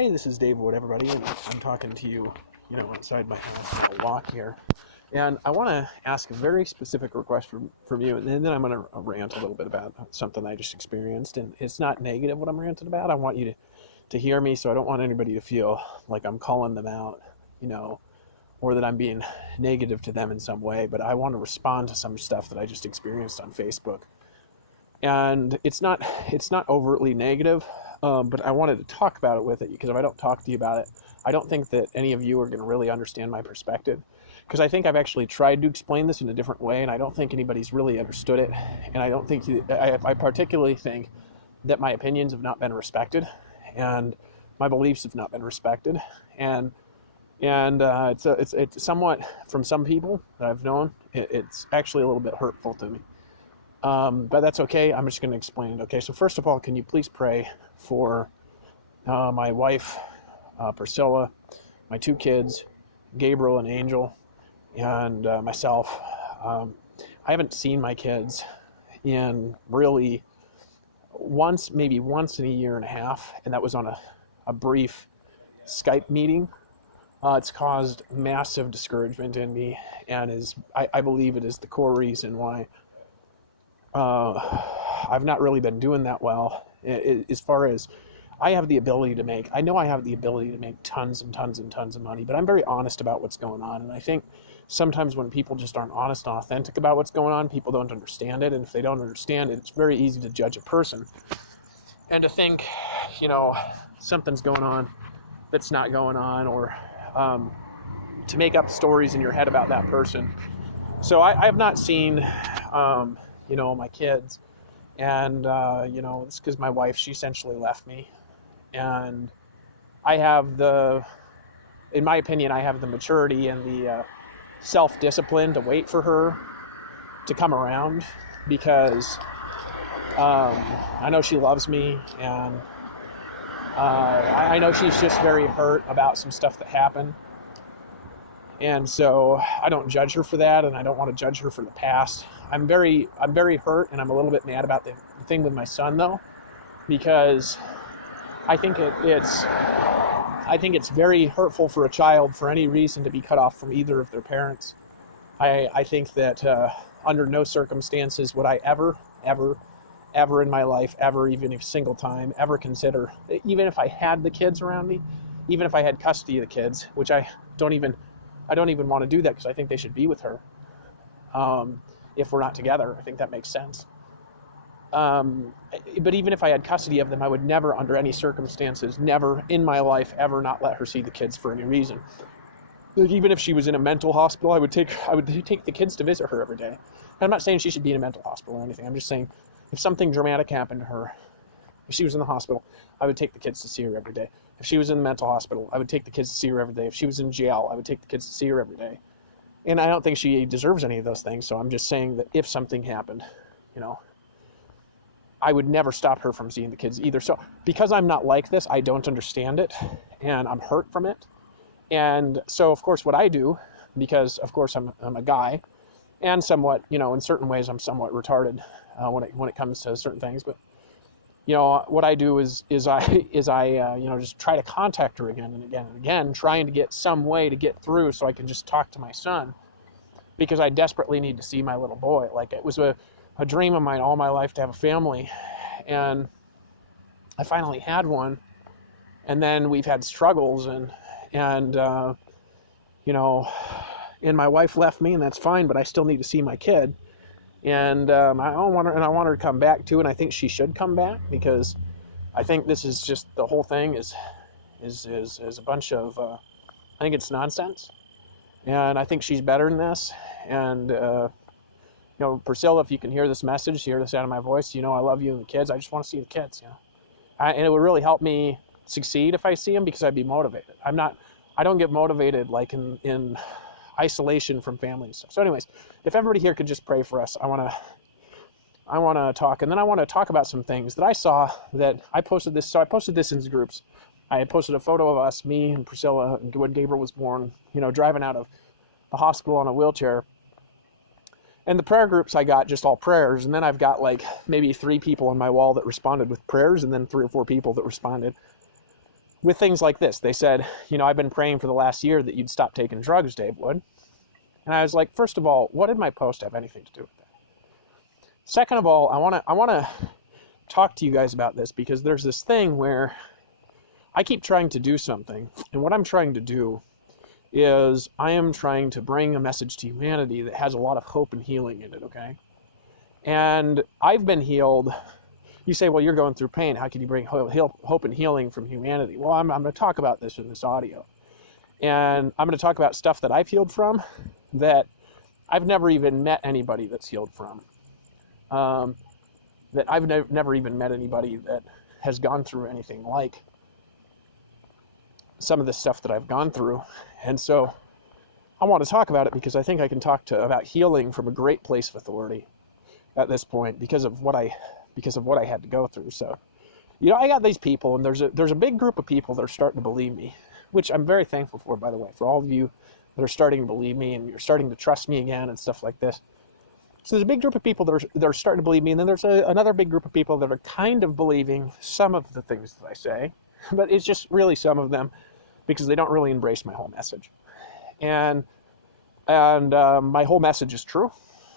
Hey, this is Dave Wood, everybody, and I'm talking to you, outside my house on a walk here. And I want to ask a very specific request from you, and then I'm going to rant a little bit about something I just experienced. And it's not negative what I'm ranting about. I want you to hear me, so I don't want anybody to feel like I'm calling them out, or that I'm being negative to them in some way. But I want to respond to some stuff that I just experienced on Facebook. And it's not overtly negative, but I wanted to talk about it with it, because if I don't talk to you about it, I don't think that any of you are going to really understand my perspective, because I think I've actually tried to explain this in a different way, and I don't think anybody's really understood it. And I don't think I particularly think that my opinions have not been respected, and my beliefs have not been respected, and it's somewhat, from some people that I've known, it's actually a little bit hurtful to me. But that's okay. I'm just going to explain it. Okay. So first of all, can you please pray for my wife, Priscilla, my two kids, Gabriel and Angel, and myself. I haven't seen my kids in really maybe once in a year and a half, and that was on a brief Skype meeting. It's caused massive discouragement in me, and I believe it is the core reason why I've not really been doing that well, as far as I have the ability to make. I know I have the ability to make tons and tons and tons of money, but I'm very honest about what's going on. And I think sometimes when people just aren't honest and authentic about what's going on, people don't understand it. And if they don't understand it, it's very easy to judge a person and to think, something's going on that's not going on, or to make up stories in your head about that person. So I have not seen my kids, and it's because my wife, she essentially left me, and I have in my opinion, I have the maturity and the self-discipline to wait for her to come around, because I know she loves me, and I know she's just very hurt about some stuff that happened. And so I don't judge her for that, and I don't want to judge her for the past. I'm very hurt, and I'm a little bit mad about the thing with my son, though, because I think it's very hurtful for a child for any reason to be cut off from either of their parents. I think that under no circumstances would I ever in my life, even a single time, ever consider, even if I had the kids around me, even if I had custody of the kids, which I don't even want to do that, because I think they should be with her. If we're not together, I think that makes sense. But even if I had custody of them, I would never, under any circumstances, never in my life, ever not let her see the kids for any reason. Like, even if she was in a mental hospital, I would take the kids to visit her every day. And I'm not saying she should be in a mental hospital or anything. I'm just saying, if something dramatic happened to her, if she was in the hospital, I would take the kids to see her every day. If she was in the mental hospital, I would take the kids to see her every day. If she was in jail, I would take the kids to see her every day. And I don't think she deserves any of those things, so I'm just saying that if something happened, I would never stop her from seeing the kids either. So because I'm not like this, I don't understand it, and I'm hurt from it. And so, of course, what I do, because, of course, I'm a guy, and somewhat, in certain ways, I'm somewhat retarded when it comes to certain things, but what I do is I just try to contact her again and again and again, trying to get some way to get through so I can just talk to my son, because I desperately need to see my little boy. Like, it was a dream of mine all my life to have a family, and I finally had one, and then we've had struggles, and my wife left me, and that's fine, but I still need to see my kid. And I want her to come back too, and I think she should come back, because I think this is just, the whole thing is a bunch of I think it's nonsense, and I think she's better than this. And Priscilla, if you can hear this message, hear this out of my voice, I love you and the kids. I just want to see the kids, and it would really help me succeed if I see them, because I'd be motivated. I don't get motivated like in isolation from family and stuff. So anyways, if everybody here could just pray for us, I want to talk, and then I want to talk about some things that I saw that I posted this. So I posted this in groups. I had posted a photo of us, me and Priscilla, and when Gabriel was born, driving out of the hospital on a wheelchair. And the prayer groups, I got just all prayers, and then I've got like maybe 3 people on my wall that responded with prayers, and then 3 or 4 people that responded with things like this. They said, I've been praying for the last year that you'd stop taking drugs, Dave Wood. And I was like, first of all, what did my post have anything to do with that? Second of all, I want to talk to you guys about this, because there's this thing where I keep trying to do something, and what I'm trying to do is I am trying to bring a message to humanity that has a lot of hope and healing in it, okay? And I've been healed. You say, well, you're going through pain. How can you bring hope and healing from humanity? Well, I'm going to talk about this in this audio. And I'm going to talk about stuff that I've healed from that I've never even met anybody that's healed from. That I've never even met anybody that has gone through anything like some of the stuff that I've gone through. And so I want to talk about it because I think I can talk about healing from a great place of authority at this point because of what I had to go through. So, I got these people, and there's a big group of people that are starting to believe me, which I'm very thankful for, by the way, for all of you that are starting to believe me and you're starting to trust me again and stuff like this. So there's a big group of people that are starting to believe me, and then there's another big group of people that are kind of believing some of the things that I say, but it's just really some of them because they don't really embrace my whole message. And my whole message is true.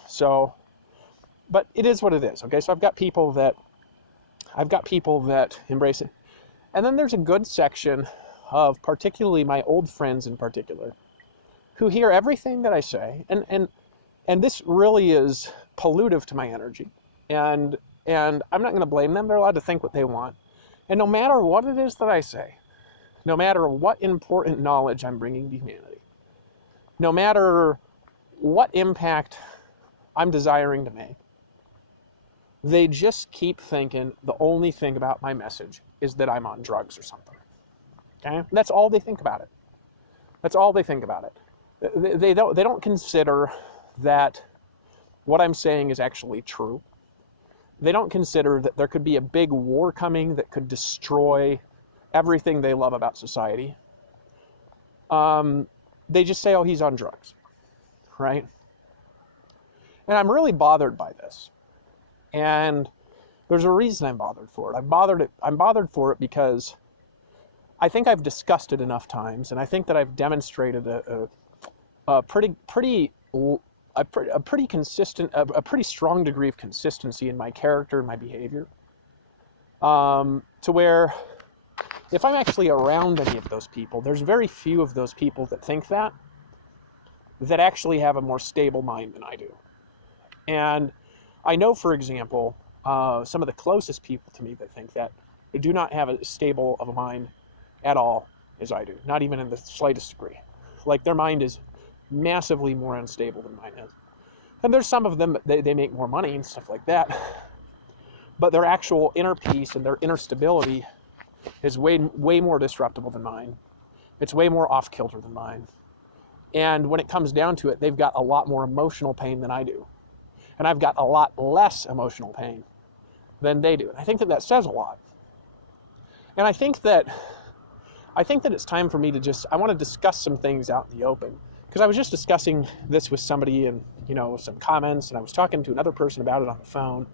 So, but it is what it is, okay? So I've got people that embrace it. And then there's a good section of particularly my old friends in particular who hear everything that I say, and this really is pollutive to my energy. And I'm not going to blame them. They're allowed to think what they want. And no matter what it is that I say, no matter what important knowledge I'm bringing to humanity, no matter what impact I'm desiring to make, they just keep thinking the only thing about my message is that I'm on drugs or something. Okay? That's all they think about it. That's all they think about it. They don't consider that what I'm saying is actually true. They don't consider that there could be a big war coming that could destroy everything they love about society. They just say, oh, he's on drugs, right? And I'm really bothered by this. And there's a reason I'm bothered for it. I'm bothered for it because I think I've discussed it enough times, and I think that I've demonstrated a pretty consistent, a pretty strong degree of consistency in my character and my behavior, to where if I'm actually around any of those people, there's very few of those people that think that actually have a more stable mind than I do. And I know, for example, some of the closest people to me that think that do not have as stable of a mind at all as I do, not even in the slightest degree. Like, their mind is massively more unstable than mine is. And there's some of them, they make more money and stuff like that, but their actual inner peace and their inner stability is way more disruptible than mine. It's way more off-kilter than mine. And when it comes down to it, they've got a lot more emotional pain than I do. And I've got a lot less emotional pain than they do. And I think that says a lot. And I think that it's time for me to I want to discuss some things out in the open. Because I was just discussing this with somebody and, some comments, and I was talking to another person about it on the phone.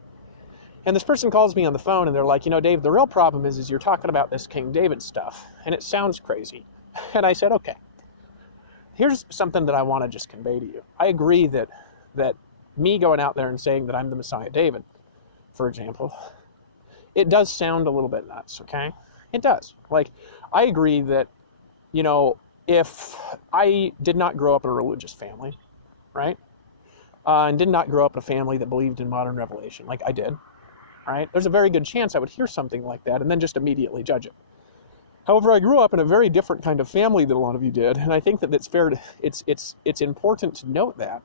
And this person calls me on the phone and they're like, Dave, the real problem is you're talking about this King David stuff, and it sounds crazy. And I said, okay, here's something that I want to just convey to you. I agree that me going out there and saying that I'm the Messiah David, for example, it does sound a little bit nuts, okay? It does. Like, I agree that, if I did not grow up in a religious family, right? And did not grow up in a family that believed in modern revelation, like I did, right? There's a very good chance I would hear something like that and then just immediately judge it. However, I grew up in a very different kind of family than a lot of you did, and I think that it's important to note that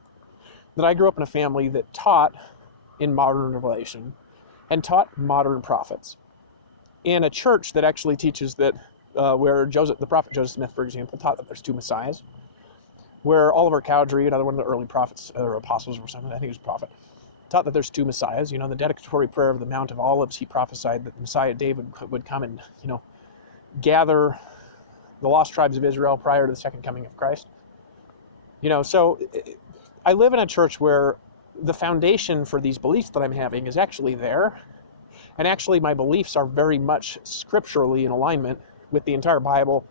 I grew up in a family that taught in modern revelation and taught modern prophets. In a church that actually teaches that, where the prophet Joseph Smith, for example, taught that there's two messiahs, where Oliver Cowdery, another one of the early prophets or apostles or something, I think he was a prophet, taught that there's two messiahs. The dedicatory prayer of the Mount of Olives, he prophesied that the Messiah David would come and, gather the lost tribes of Israel prior to the second coming of Christ. So I live in a church where the foundation for these beliefs that I'm having is actually there. And actually my beliefs are very much scripturally in alignment with the entire Bible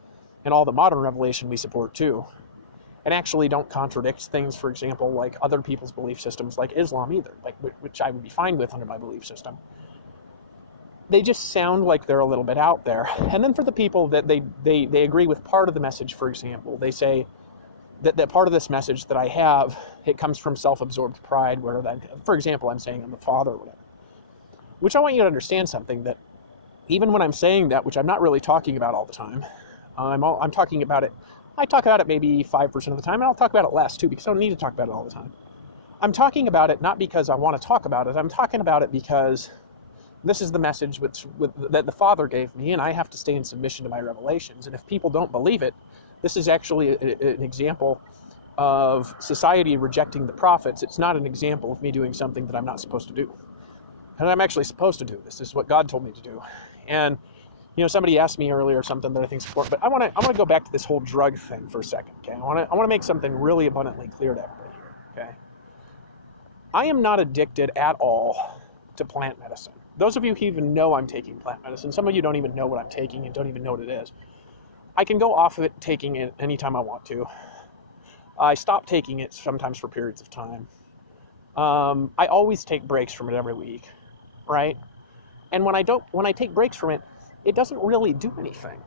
and all the modern revelation we support too, and actually don't contradict things, for example, like other people's belief systems, like Islam either, like which I would be fine with under my belief system. They just sound like they're a little bit out there. And then for the people that they agree with part of the message, for example, they say that part of this message that I have, it comes from self-absorbed pride, where, for example, I'm saying I'm the Father or whatever. Which I want you to understand something, that even when I'm saying that, which I'm not really talking about all the time, I'm talking about it, I talk about it maybe 5% of the time, and I'll talk about it less too, because I don't need to talk about it all the time. I'm talking about it not because I want to talk about it, I'm talking about it because this is the message that the Father gave me, and I have to stay in submission to my revelations. And if people don't believe it, this is actually an example of society rejecting the prophets. It's not an example of me doing something that I'm not supposed to do. And I'm actually supposed to do this. This is what God told me to do. And, somebody asked me earlier something that I think is important, but I want to go back to this whole drug thing for a second, okay? I want to make something really abundantly clear to everybody here, okay? I am not addicted at all to plant medicine. Those of you who even know I'm taking plant medicine, some of you don't even know what I'm taking and don't even know what it is. I can go off of it taking it anytime I want to. I stop taking it sometimes for periods of time. I always take breaks from it every week, right? And when I take breaks from it, it doesn't really do anything.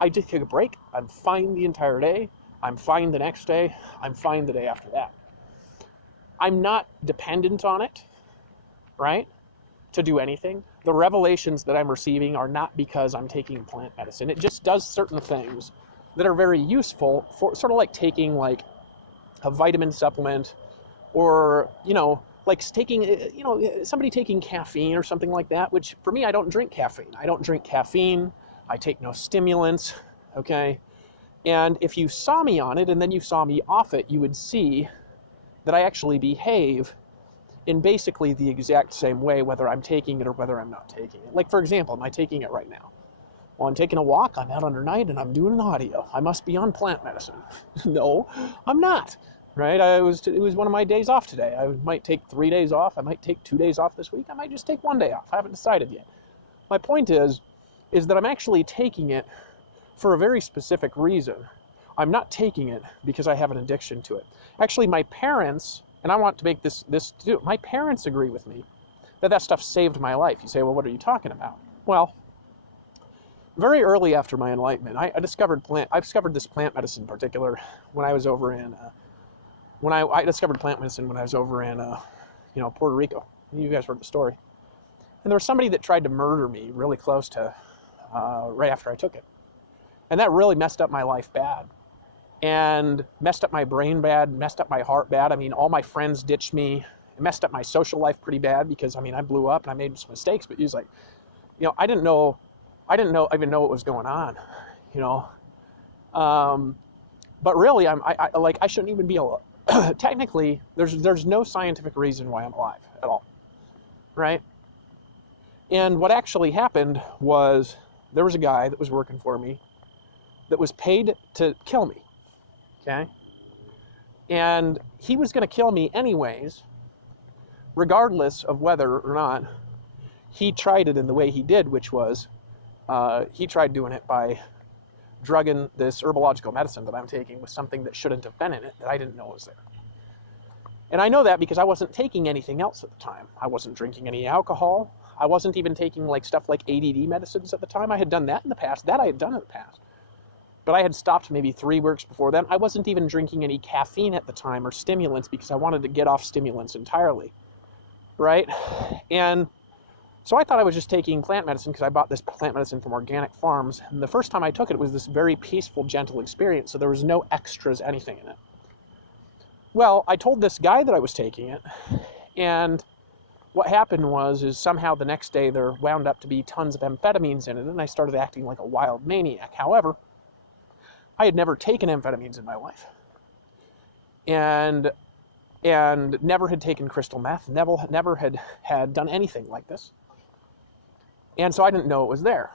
I just take a break, I'm fine the entire day, I'm fine the next day, I'm fine the day after that. I'm not dependent on it, right, to do anything. The revelations that I'm receiving are not because I'm taking plant medicine. It just does certain things that are very useful, for sort of like taking like a vitamin supplement, or like taking somebody taking caffeine or something like that, which for me, I don't drink caffeine. I take no stimulants, okay? And if you saw me on it and then you saw me off it, you would see that I actually behave in basically the exact same way, whether I'm taking it or whether I'm not taking it. Like, for example, am I taking it right now? Well, I'm taking a walk, I'm out under night, and I'm doing an audio. I must be on plant medicine. No, I'm not, right? It was one of my days off today. I might take 3 days off. I might take 2 days off this week. I might just take 1 day off. I haven't decided yet. My point is that I'm actually taking it for a very specific reason. I'm not taking it because I have an addiction to it. Actually, my parents, and I want to make this too, my parents agree with me that stuff saved my life. You say, well, what are you talking about? Well, very early after my enlightenment, I discovered this plant medicine in particular when I was over in, I discovered plant medicine when I was over in, Puerto Rico. You guys heard the story. And there was somebody that tried to murder me really close to, right after I took it. And that really messed up my life bad. And messed up my brain bad, messed up my heart bad. I mean, all my friends ditched me. It messed up my social life pretty bad because, I blew up and I made some mistakes. But he was like, I didn't even know what was going on, But really, I shouldn't even be alive. Technically, there's no scientific reason why I'm alive at all, right? And what actually happened was there was a guy that was working for me that was paid to kill me. Okay? And he was going to kill me anyways, regardless of whether or not he tried it in the way he did, which was he tried doing it by drugging this herbological medicine that I'm taking with something that shouldn't have been in it, that I didn't know was there. And I know that because I wasn't taking anything else at the time. I wasn't drinking any alcohol. I wasn't even taking stuff like ADD medicines at the time. I had done that in the past. That I had done in the past. But I had stopped maybe 3 weeks before then. I wasn't even drinking any caffeine at the time or stimulants because I wanted to get off stimulants entirely, right? And so I thought I was just taking plant medicine because I bought this plant medicine from organic farms. And the first time I took it, it was this very peaceful, gentle experience. So there was no extras, anything in it. Well, I told this guy that I was taking it. And what happened is somehow the next day there wound up to be tons of amphetamines in it. And I started acting like a wild maniac. However, I had never taken amphetamines in my life, and never had taken crystal meth, never had done anything like this, and so I didn't know it was there.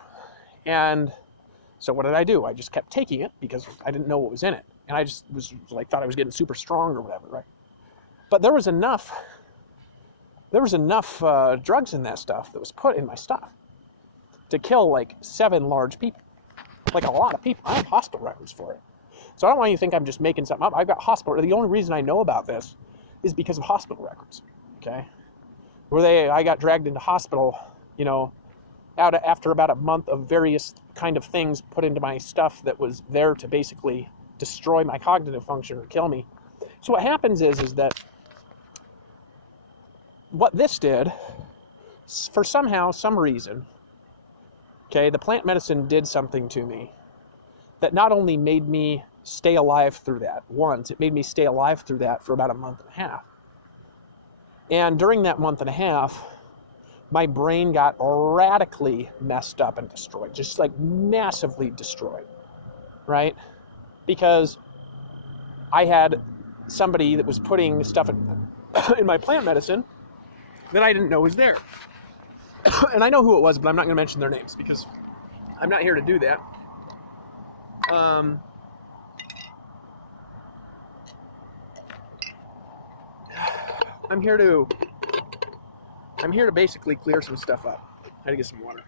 And so what did I do? I just kept taking it because I didn't know what was in it, and I just was like thought I was getting super strong or whatever, right? But there was enough drugs in that stuff that was put in my stuff to kill like 7 large people. Like a lot of people. I have hospital records for it. So I don't want you to think I'm just making something up. I've got hospital. The only reason I know about this is because of hospital records. Okay? I got dragged into hospital, after about a month of various kind of things put into my stuff that was there to basically destroy my cognitive function or kill me. So what happens is that what this did, for some reason, okay, the plant medicine did something to me that not only made me stay alive through that once, it made me stay alive through that for about a month and a half. And during that month and a half, my brain got radically messed up and destroyed, just like massively destroyed, right? Because I had somebody that was putting stuff in my plant medicine that I didn't know was there. And I know who it was, but I'm not going to mention their names because I'm not here to do that. I'm here to basically clear some stuff up. I had to get some water.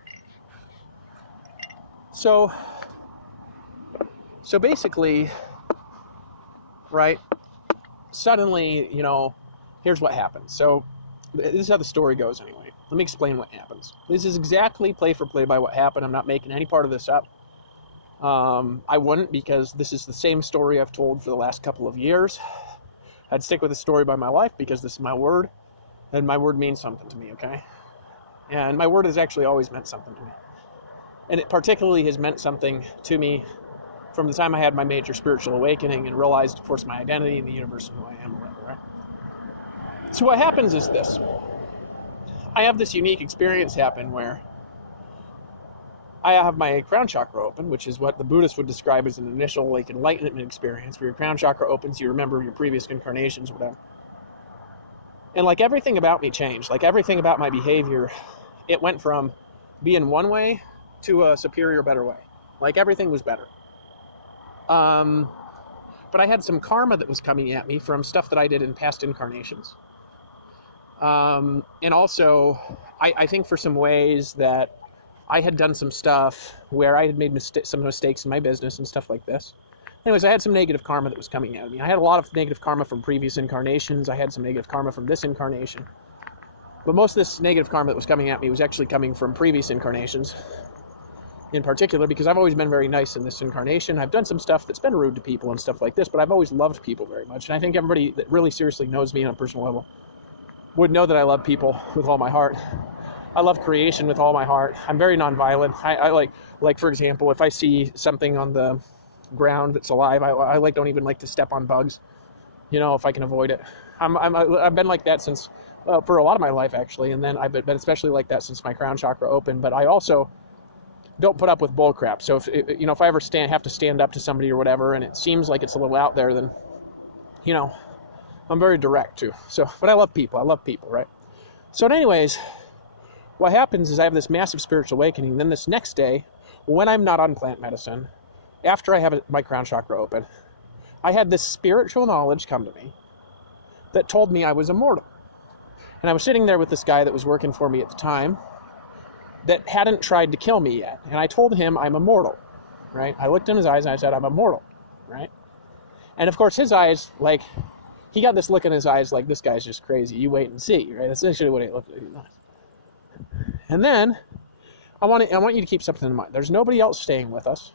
So basically, right, suddenly, here's what happens. So this is how the story goes anyway. Let me explain what happens. This is exactly play for play by what happened. I'm not making any part of this up. I wouldn't, because this is the same story I've told for the last couple of years. I'd stick with the story by my life because this is my word, and my word means something to me, okay? And my word has actually always meant something to me. And it particularly has meant something to me from the time I had my major spiritual awakening and realized, of course, my identity in the universe and who I am, or whatever, right? So what happens is this. I have this unique experience happen where I have my crown chakra open, which is what the Buddhists would describe as an initial enlightenment experience, where your crown chakra opens, you remember your previous incarnations, whatever. And everything about me changed. Everything about my behavior, it went from being one way to a superior, better way. Everything was better. But I had some karma that was coming at me from stuff that I did in past incarnations. And also, I think for some ways that I had done some stuff where I had made some mistakes in my business and stuff like this. Anyways, I had some negative karma that was coming at me. I had a lot of negative karma from previous incarnations. I had some negative karma from this incarnation. But most of this negative karma that was coming at me was actually coming from previous incarnations in particular, because I've always been very nice in this incarnation. I've done some stuff that's been rude to people and stuff like this, but I've always loved people very much. And I think everybody that really seriously knows me on a personal level would know that I love people with all my heart. I love creation with all my heart. I'm very nonviolent. I like, for example, if I see something on the ground that's alive, I don't even like to step on bugs, if I can avoid it. I've been like that since, for a lot of my life, actually, and then I've been especially like that since my crown chakra opened. But I also don't put up with bull crap. So if I ever have to stand up to somebody or whatever, and it seems like it's a little out there, then, I'm very direct too. But I love people. Right? So anyways, what happens is I have this massive spiritual awakening. Then this next day, when I'm not on plant medicine, after I have my crown chakra open, I had this spiritual knowledge come to me that told me I was immortal. And I was sitting there with this guy that was working for me at the time that hadn't tried to kill me yet. And I told him I'm immortal, right? I looked in his eyes and I said, I'm immortal, right? And of course his eyes, he got this look in his eyes like, this guy's just crazy. You wait and see, right? That's essentially what it looked like. And then I want you to keep something in mind. There's nobody else staying with us.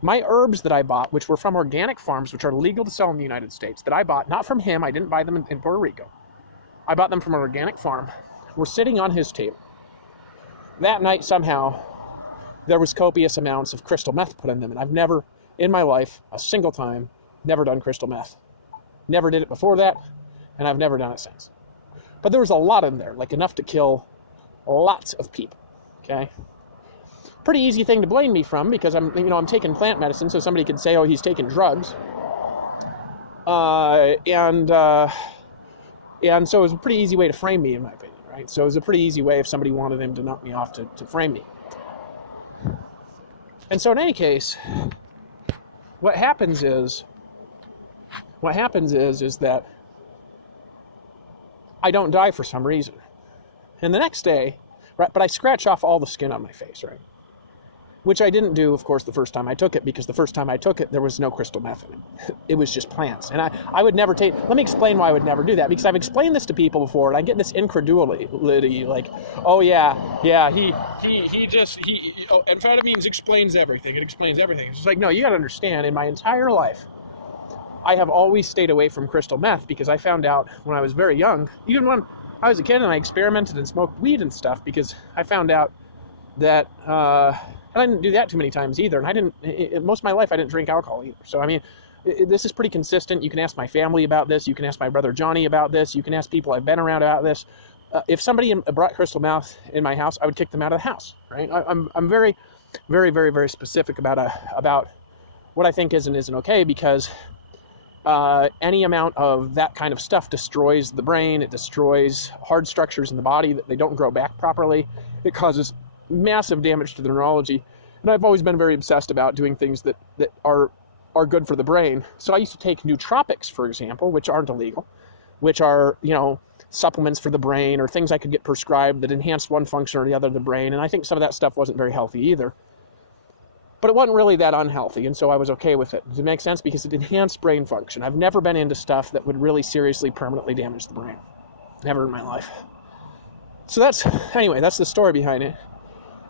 My herbs that I bought, which were from organic farms, which are legal to sell in the United States, that I bought, not from him, I didn't buy them in Puerto Rico. I bought them from an organic farm, were sitting on his table. That night, somehow, there was copious amounts of crystal meth put in them, and I've never, in my life, a single time, never done crystal meth. Never did it before that, and I've never done it since. But there was a lot in there, enough to kill lots of people, okay? Pretty easy thing to blame me from, because I'm taking plant medicine, so somebody could say, oh, he's taking drugs. And so it was a pretty easy way to frame me, in my opinion, right? So it was a pretty easy way if somebody wanted him to knock me off to frame me. And so in any case, what happens is that I don't die for some reason. And the next day, right, but I scratch off all the skin on my face, right? which I didn't do, of course, the first time I took it, because the first time I took it, there was no crystal meth in it. It was just plants. And I would never take, let me explain why I would never do that, because I've explained this to people before, and I get this incredulity, like, oh yeah, amphetamines explains everything. It explains everything. It's just like, no, you got to understand, in my entire life, I have always stayed away from crystal meth, because I found out when I was very young, even when I was a kid and I experimented and smoked weed and stuff, because I found out that, and I didn't do that too many times either. And most of my life, I didn't drink alcohol either. So, I mean, this is pretty consistent. You can ask my family about this. You can ask my brother Johnny about this. You can ask people I've been around about this. If somebody brought crystal meth in my house, I would kick them out of the house, right? I'm very, very, very, very specific about what I think is and isn't okay, because any amount of that kind of stuff destroys the brain. It destroys hard structures in the body that they don't grow back properly. It causes massive damage to the neurology. And I've always been very obsessed about doing things that are good for the brain. So I used to take nootropics, for example, which aren't illegal, which are, supplements for the brain, or things I could get prescribed that enhanced one function or the other of the brain. And I think some of that stuff wasn't very healthy either. But it wasn't really that unhealthy, and so I was okay with it. Does it make sense? Because it enhanced brain function. I've never been into stuff that would really seriously, permanently damage the brain. Never in my life. So that's the story behind it.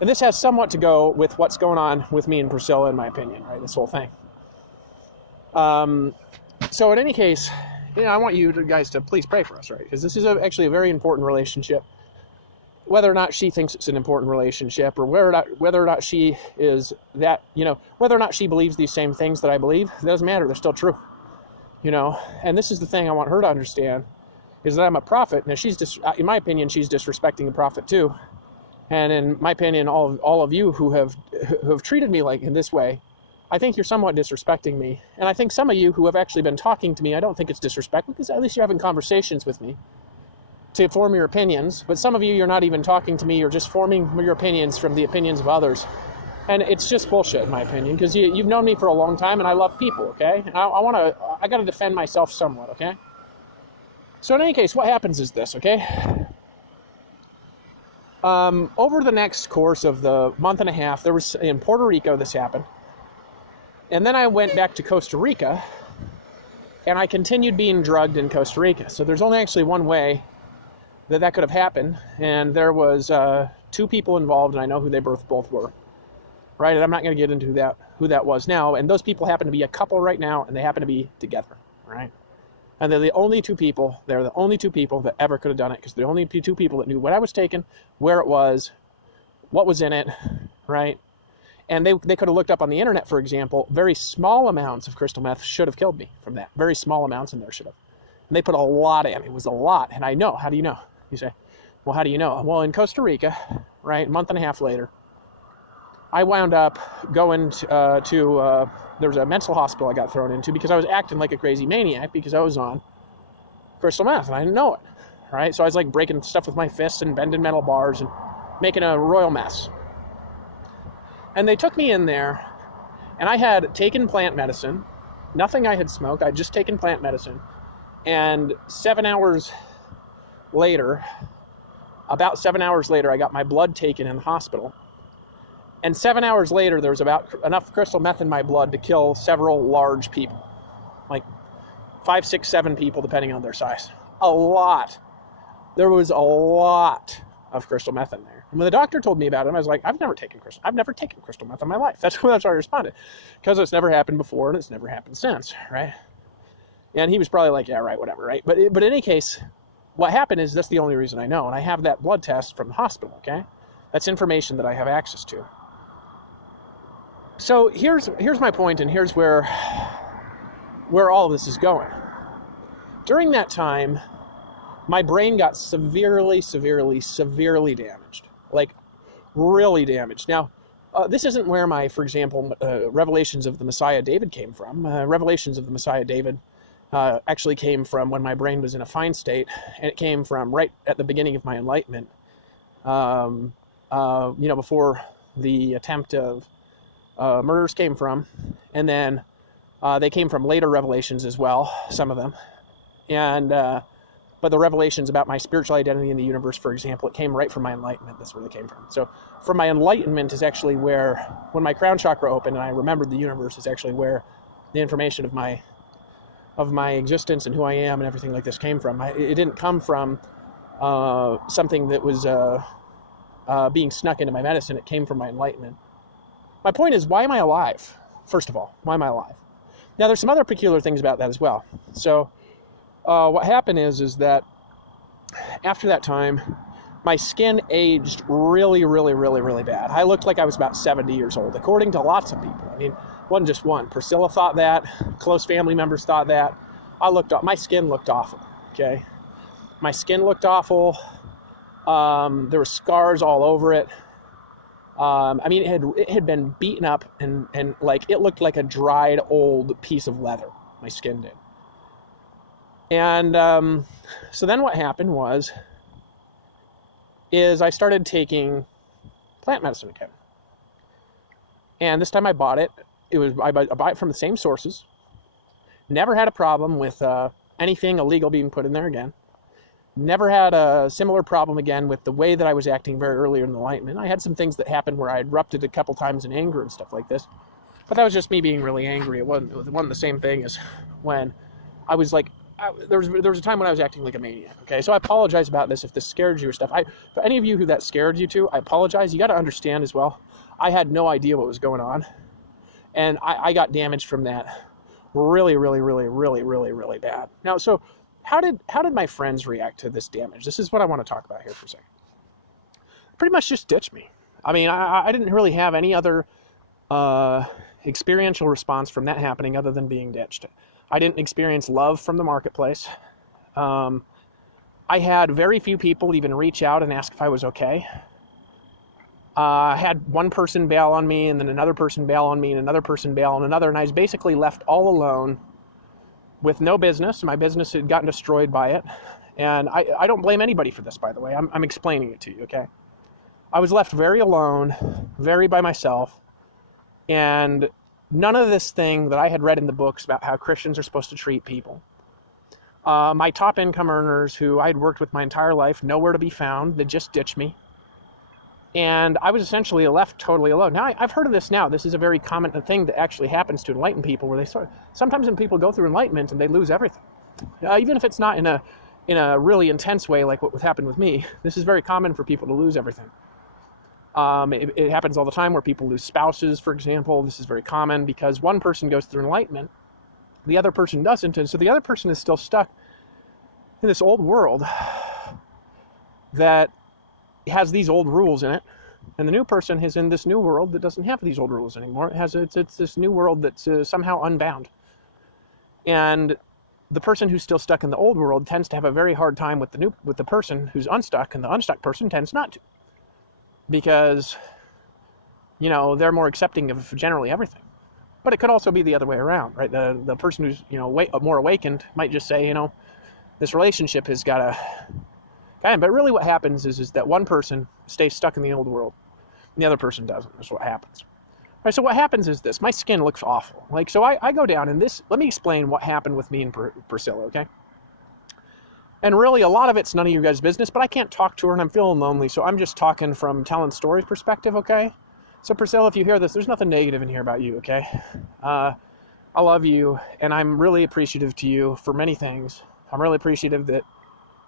And this has somewhat to go with what's going on with me and Priscilla, in my opinion, right? This whole thing. So in any case, I want you guys to please pray for us, right? Because this is actually a very important relationship. Whether or not she thinks it's an important relationship, or whether or not she is that, whether or not she believes these same things that I believe, it doesn't matter. They're still true, And this is the thing I want her to understand, is that I'm a prophet. Now, in my opinion, she's disrespecting the prophet too. And in my opinion, all of you who have treated me like in this way, I think you're somewhat disrespecting me. And I think some of you who have actually been talking to me, I don't think it's disrespectful, because at least you're having conversations with me to form your opinions. But some of you're not even talking to me. You're just forming your opinions from the opinions of others. And it's just bullshit, in my opinion, because you've known me for a long time, and I love people, okay? And I got to defend myself somewhat, okay? So in any case, what happens is this, okay? Over the next course of the month and a half, there was in Puerto Rico, this happened. And then I went back to Costa Rica, and I continued being drugged in Costa Rica. So there's only actually one way that could have happened. And there was 2 people involved, and I know who they both were. Right? And I'm not going to get into who that was now. And those people happen to be a couple right now, and they happen to be together. Right? And they're the only 2 people. They're the only 2 people that ever could have done it, because they're the only 2 people that knew when I was taken, where it was, what was in it, right? And they could have looked up on the internet, for example, very small amounts of crystal meth should have killed me from that. Very small amounts in there should have. And they put a lot in. It was a lot. And I know. How do you know? You say, well, how do you know? Well, in Costa Rica, right, a month and a half later, I wound up going to there was a mental hospital I got thrown into, because I was acting like a crazy maniac, because I was on crystal meth and I didn't know it, right? So I was like breaking stuff with my fists and bending metal bars and making a royal mess. And they took me in there, and I had taken plant medicine, nothing I had smoked, I'd just taken plant medicine. And 7 hours later, about 7 hours later, I got my blood taken in the hospital. And 7 hours later, there was about enough crystal meth in my blood to kill several large people. Like 5, 6, 7 people, depending on their size. A lot. There was a lot of crystal meth in there. And when the doctor told me about it, I was like, I've never taken crystal meth in my life. That's how I responded. Because it's never happened before, and it's never happened since, right? And he was probably like, yeah, right, whatever, right? But in any case, what happened is, that's the only reason I know. And I have that blood test from the hospital, okay? That's information that I have access to. So here's my point, and here's where all of this is going. During that time, my brain got severely damaged. Like, really damaged. Now, this isn't where my, for example, Revelations of the Messiah David came from. Revelations of the Messiah David actually came from when my brain was in a fine state, and it came from right at the beginning of my enlightenment, before the attempt of murders came from, and then they came from later revelations as well, some of them. And but the revelations about my spiritual identity in the universe, for example, it came right from my enlightenment. That's where they came from. So from my enlightenment is actually where, when my crown chakra opened and I remembered the universe, is actually where the information of my existence and who I am and everything like this came from. It didn't come from something that was being snuck into my medicine. It came from my enlightenment. My point is, why am I alive? First of all, why am I alive? Now, there's some other peculiar things about that as well. So what happened is that after that time, my skin aged really, really, really, really bad. I looked like I was about 70 years old, according to lots of people. I mean, wasn't just one. Priscilla thought that. Close family members thought that. My skin looked awful, okay? My skin looked awful. There were scars all over it. I mean, it had been beaten up and like, it looked like a dried old piece of leather. My skin did. And so then what happened is I started taking plant medicine again. And this time I bought it. I bought it from the same sources. Never had a problem with anything illegal being put in there again. Never had a similar problem again with the way that I was acting very early in the enlightenment. I had some things that happened where I erupted a couple times in anger and stuff like this. But that was just me being really angry. It wasn't the same thing as when I was like, there was a time when I was acting like a maniac. Okay, so I apologize about this if this scared you or stuff. For any of you who that scared you too, I apologize. You got to understand as well, I had no idea what was going on. And I got damaged from that really, really, really, really, really, really bad. Now, so how did my friends react to this damage? This is what I want to talk about here for a second. Pretty much just ditched me. I mean, I didn't really have any other experiential response from that happening other than being ditched. I didn't experience love from the marketplace. I had very few people even reach out and ask if I was okay. I had one person bail on me, and then another person bail on me, and another person bail on another, and I was basically left all alone with no business. My business had gotten destroyed by it, and I don't blame anybody for this, by the way. I'm explaining it to you, okay? I was left very alone, very by myself, and none of this thing that I had read in the books about how Christians are supposed to treat people. My top income earners who I'd worked with my entire life, nowhere to be found. They just ditched me. And I was essentially left totally alone. Now, I've heard of this now. This is a very common thing that actually happens to enlightened people, where sometimes when people go through enlightenment and they lose everything. Even if it's not in a really intense way like what happened with me, this is very common for people to lose everything. It happens all the time where people lose spouses, for example. This is very common because one person goes through enlightenment, the other person doesn't, and so the other person is still stuck in this old world that has these old rules in it, and the new person is in this new world that doesn't have these old rules anymore. It's this new world that's somehow unbound. And the person who's still stuck in the old world tends to have a very hard time with the person who's unstuck, and the unstuck person tends not to. Because, they're more accepting of generally everything. But it could also be the other way around, right? The person who's, more awakened might just say, this relationship has got to... But really what happens is that one person stays stuck in the old world, and the other person doesn't. That's what happens. All right, so what happens is this. My skin looks awful. So I go down, and let me explain what happened with me and Priscilla, okay? And really, a lot of it's none of your guys' business, but I can't talk to her, and I'm feeling lonely, so I'm just talking from telling stories perspective, okay? So Priscilla, if you hear this, there's nothing negative in here about you, okay? I love you, and I'm really appreciative to you for many things. I'm really appreciative that,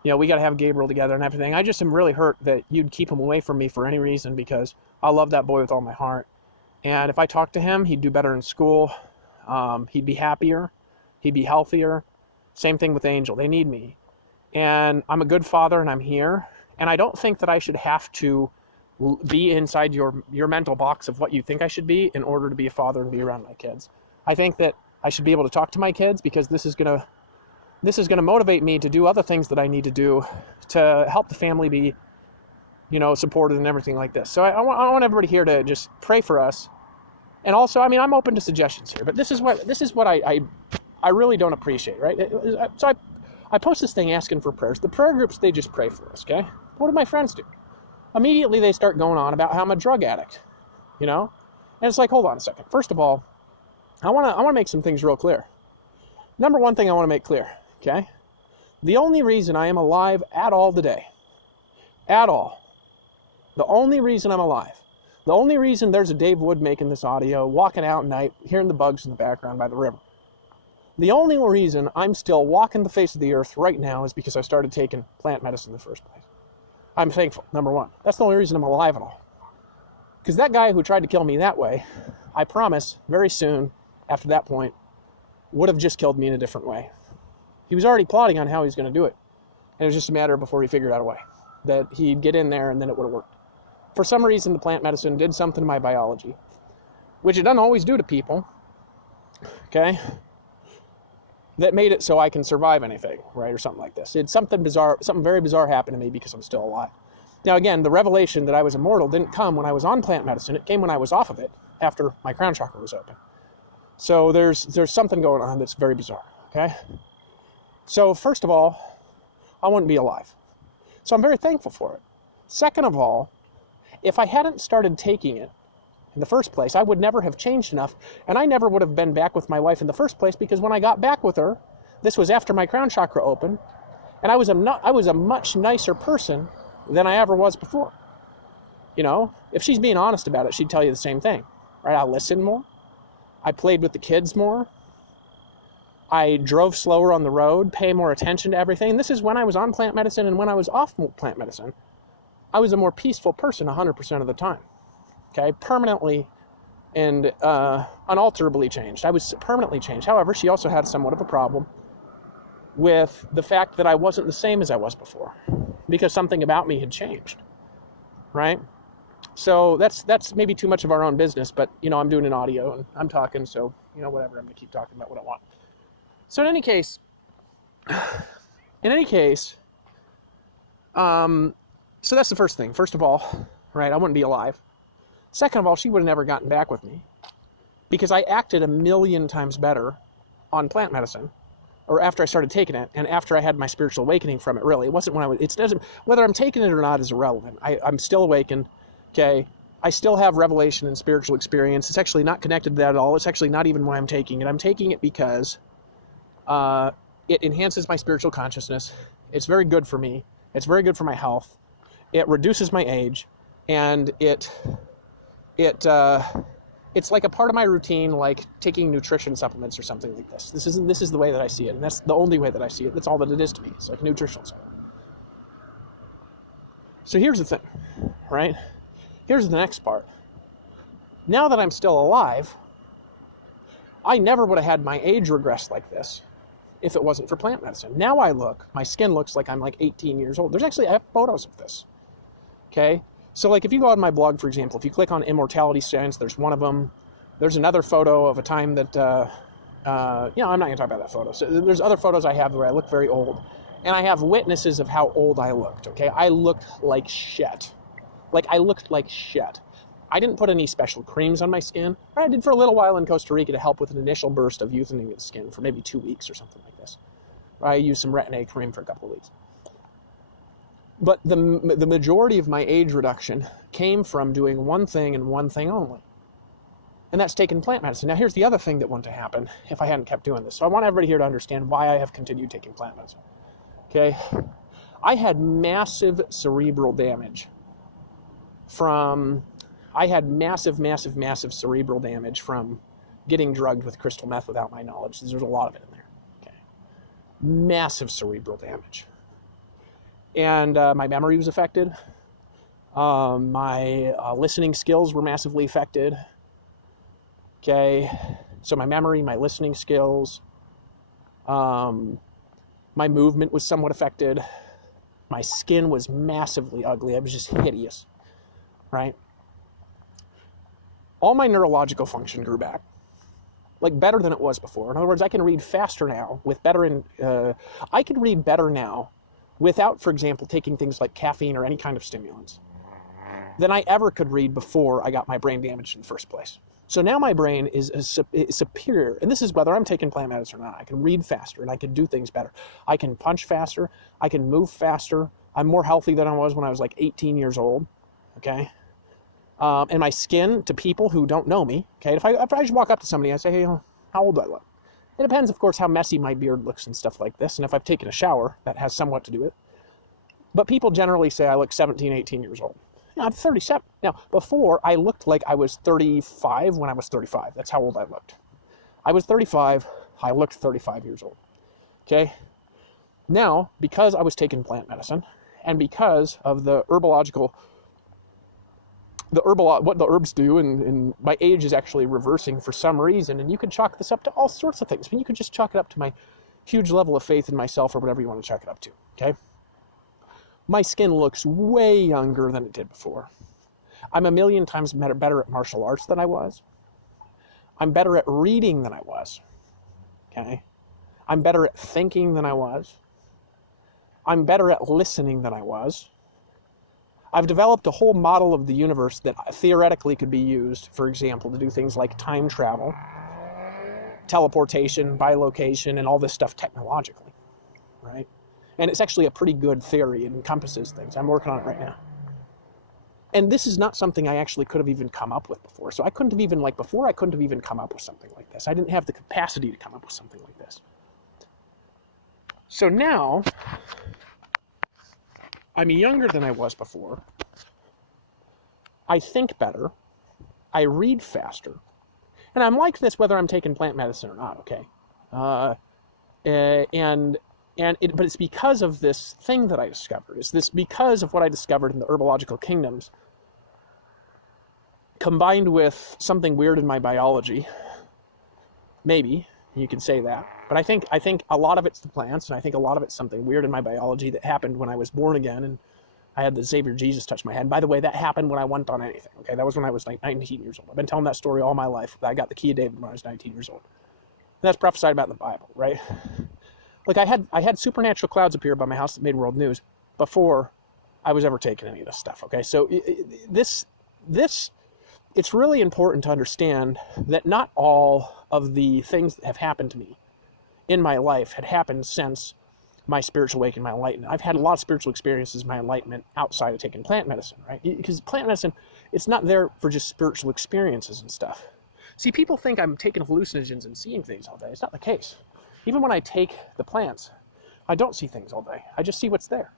we got to have Gabriel together and everything. I just am really hurt that you'd keep him away from me for any reason, because I love that boy with all my heart. And if I talked to him, he'd do better in school. He'd be happier. He'd be healthier. Same thing with Angel. They need me. And I'm a good father, and I'm here. And I don't think that I should have to be inside your mental box of what you think I should be in order to be a father and be around my kids. I think that I should be able to talk to my kids, because this is going to motivate me to do other things that I need to do to help the family be, supported and everything like this. So I want everybody here to just pray for us. And also, I'm open to suggestions here, but this is what I really don't appreciate, right? So I post this thing asking for prayers. The prayer groups, they just pray for us, okay? What do my friends do? Immediately they start going on about how I'm a drug addict, And it's like, hold on a second. First of all, I want to make some things real clear. Number one thing I want to make clear, okay? The only reason I am alive at all today, at all, the only reason I'm alive, the only reason there's a Dave Wood making this audio, walking out at night, hearing the bugs in the background by the river, the only reason I'm still walking the face of the earth right now is because I started taking plant medicine in the first place. I'm thankful, number one. That's the only reason I'm alive at all. Because that guy who tried to kill me that way, I promise, very soon, after that point, would have just killed me in a different way. He was already plotting on how he was going to do it. And it was just a matter before he figured out a way that he'd get in there and then it would have worked. For some reason, the plant medicine did something to my biology, which it doesn't always do to people, okay, that made it so I can survive anything, right, or something like this. It's something bizarre, something very bizarre happened to me because I'm still alive. Now, again, the revelation that I was immortal didn't come when I was on plant medicine. It came when I was off of it, after my crown chakra was open. So there's something going on that's very bizarre, okay? So first of all, I wouldn't be alive. So I'm very thankful for it. Second of all, if I hadn't started taking it in the first place, I would never have changed enough, and I never would have been back with my wife in the first place, because when I got back with her, this was after my crown chakra opened, and I was a much nicer person than I ever was before. You know, if she's being honest about it, she'd tell you the same thing, right? I listened more. I played with the kids more. I drove slower on the road, pay more attention to everything. And this is when I was on plant medicine, and when I was off plant medicine, I was a more peaceful person 100% of the time. Okay, permanently and unalterably changed. I was permanently changed. However, she also had somewhat of a problem with the fact that I wasn't the same as I was before, because something about me had changed, right? So that's maybe too much of our own business, but, you know, I'm doing an audio and I'm talking, so, you know, whatever, I'm going to keep talking about what I want. So in any case, so that's the first thing. First of all, right, I wouldn't be alive. Second of all, she would have never gotten back with me, because I acted 1,000,000 times better on plant medicine, or after I started taking it, and after I had my spiritual awakening from it. Really, it wasn't when I was, it doesn't, whether I'm taking it or not is irrelevant. I'm still awakened, okay? I still have revelation and spiritual experience. It's actually not connected to that at all. It's actually not even why I'm taking it. I'm taking it because it enhances my spiritual consciousness. It's very good for me. It's very good for my health. It reduces my age, and it's like a part of my routine, like taking nutrition supplements or something like this. This is the way that I see it, and that's the only way that I see it. That's all that it is to me. It's like a nutritional supplement. So here's the thing, right? Here's the next part. Now that I'm still alive, I never would have had my age regress like this if it wasn't for plant medicine. Now my skin looks like I'm like 18 years old. I have photos of this, okay? So like if you go on my blog, for example, if you click on immortality science, there's one of them. There's another photo of a time that, I'm not going to talk about that photo. So there's other photos I have where I look very old. And I have witnesses of how old I looked, okay? I looked like shit. I looked like shit. I didn't put any special creams on my skin. I did for a little while in Costa Rica to help with an initial burst of youthening of the skin for maybe 2 weeks or something like this. I used some retin-A cream for a couple of weeks. But the majority of my age reduction came from doing one thing and one thing only. And that's taking plant medicine. Now, here's the other thing that wouldn't have happened if I hadn't kept doing this. So I want everybody here to understand why I have continued taking plant medicine. Okay? I had massive cerebral damage from cerebral damage from getting drugged with crystal meth without my knowledge. There's a lot of it in there. Okay? Massive cerebral damage. And my memory was affected. My listening skills were massively affected. Okay, so my memory, my listening skills, my movement was somewhat affected. My skin was massively ugly. I was just hideous, right? All my neurological function grew back, like better than it was before. In other words, I can read faster now with I can read better now without, for example, taking things like caffeine or any kind of stimulants than I ever could read before I got my brain damaged in the first place. So now my brain is superior, and this is whether I'm taking plant medicine or not. I can read faster, and I can do things better. I can punch faster. I can move faster. I'm more healthy than I was when I was like 18 years old, okay? And my skin, to people who don't know me, okay, if I just walk up to somebody and I say, hey, how old do I look? It depends, of course, how messy my beard looks and stuff like this, and if I've taken a shower, that has somewhat to do with it. But people generally say I look 17, 18 years old. I'm 37. Now, before, I looked like I was 35 when I was 35. That's how old I looked. I was 35. I looked 35 years old. Okay? Now, because I was taking plant medicine, and because of what the herbs do, and my age is actually reversing for some reason, and you can chalk this up to all sorts of things. I mean, you could just chalk it up to my huge level of faith in myself, or whatever you want to chalk it up to, okay? My skin looks way younger than it did before. I'm a million times better at martial arts than I was. I'm better at reading than I was, okay? I'm better at thinking than I was. I'm better at listening than I was. I've developed a whole model of the universe that theoretically could be used, for example, to do things like time travel, teleportation, bilocation, and all this stuff technologically, right? And it's actually a pretty good theory. It encompasses things. I'm working on it right now. And this is not something I actually could have even come up with before. So I couldn't have even, before I couldn't have even come up with something like this. I didn't have the capacity to come up with something like this. So now, I'm younger than I was before. I think better. I read faster. And I'm like this whether I'm taking plant medicine or not, okay? But it's because of this thing that I discovered. It's this because of what I discovered in the herbological kingdoms, combined with something weird in my biology. Maybe you can say that, but I think a lot of it's the plants, and I think a lot of it's something weird in my biology that happened when I was born again, and I had the Savior Jesus touch my head. And by the way, that happened when I wasn't on anything. Okay, that was when I was like 19 years old. I've been telling that story all my life. I got the key of David when I was 19 years old. And that's prophesied about in the Bible, right? Like I had supernatural clouds appear by my house that made world news before I was ever taking any of this stuff. Okay, so it's really important to understand that not all of the things that have happened to me in my life had happened since my spiritual awakening, my enlightenment. I've had a lot of spiritual experiences, my enlightenment, outside of taking plant medicine, right? Because plant medicine, it's not there for just spiritual experiences and stuff. See, people think I'm taking hallucinogens and seeing things all day. It's not the case. Even when I take the plants, I don't see things all day. I just see what's there.